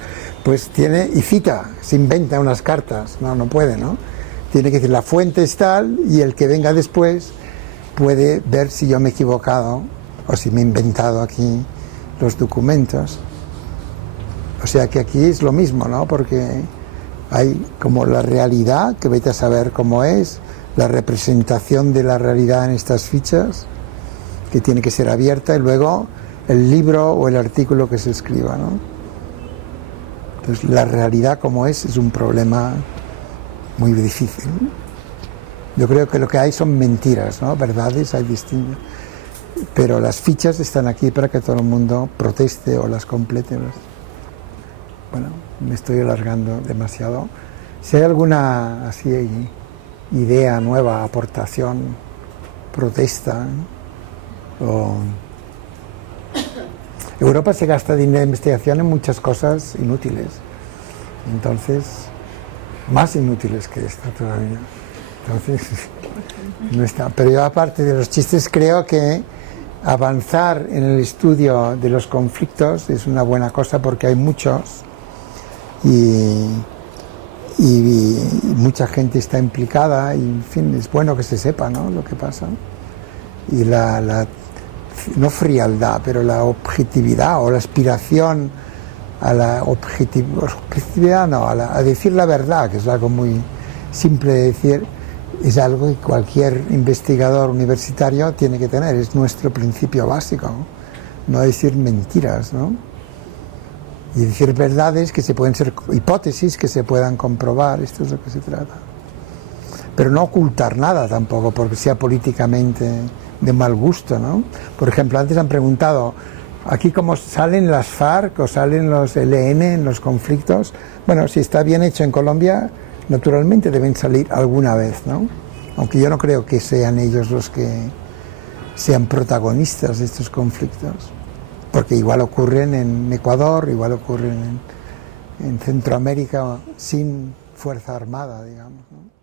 Pues tiene, y cita, se inventa unas cartas, no puede, ¿no? Tiene que decir, la fuente es tal y el que venga después puede ver si yo me he equivocado o si me he inventado aquí los documentos. O sea que aquí es lo mismo, ¿no? Porque hay como la realidad, que vete a saber cómo es, la representación de la realidad en estas fichas, que tiene que ser abierta, y luego el libro o el artículo que se escriba, ¿no? Entonces la realidad como es un problema muy difícil. Yo creo que lo que hay son mentiras, ¿no? Verdades hay distintas, pero las fichas están aquí para que todo el mundo proteste o las complete. Bueno, me estoy alargando demasiado. Si hay alguna así idea nueva, aportación, protesta, o... Europa se gasta dinero de investigación en muchas cosas inútiles, entonces más inútiles que esta todavía. Entonces no está. Pero yo, aparte de los chistes, creo que avanzar en el estudio de los conflictos es una buena cosa, porque hay muchos y mucha gente está implicada, y en fin, es bueno que se sepa, ¿no?, lo que pasa. Y no frialdad, pero la objetividad o la aspiración a la objetividad, no, a decir la verdad, que es algo muy simple de decir, es algo que cualquier investigador universitario tiene que tener, es nuestro principio básico, no decir mentiras, ¿no? Y decir verdades que se pueden ser, hipótesis que se puedan comprobar, esto es lo que se trata. Pero no ocultar nada tampoco, porque sea políticamente de mal gusto, ¿no? Por ejemplo, antes han preguntado, aquí cómo salen las FARC o salen los ELN en los conflictos. Bueno, si está bien hecho en Colombia, naturalmente deben salir alguna vez, ¿no? Aunque yo no creo que sean ellos los que sean protagonistas de estos conflictos, porque igual ocurren en Ecuador, igual ocurren en Centroamérica sin fuerza armada, digamos, ¿no?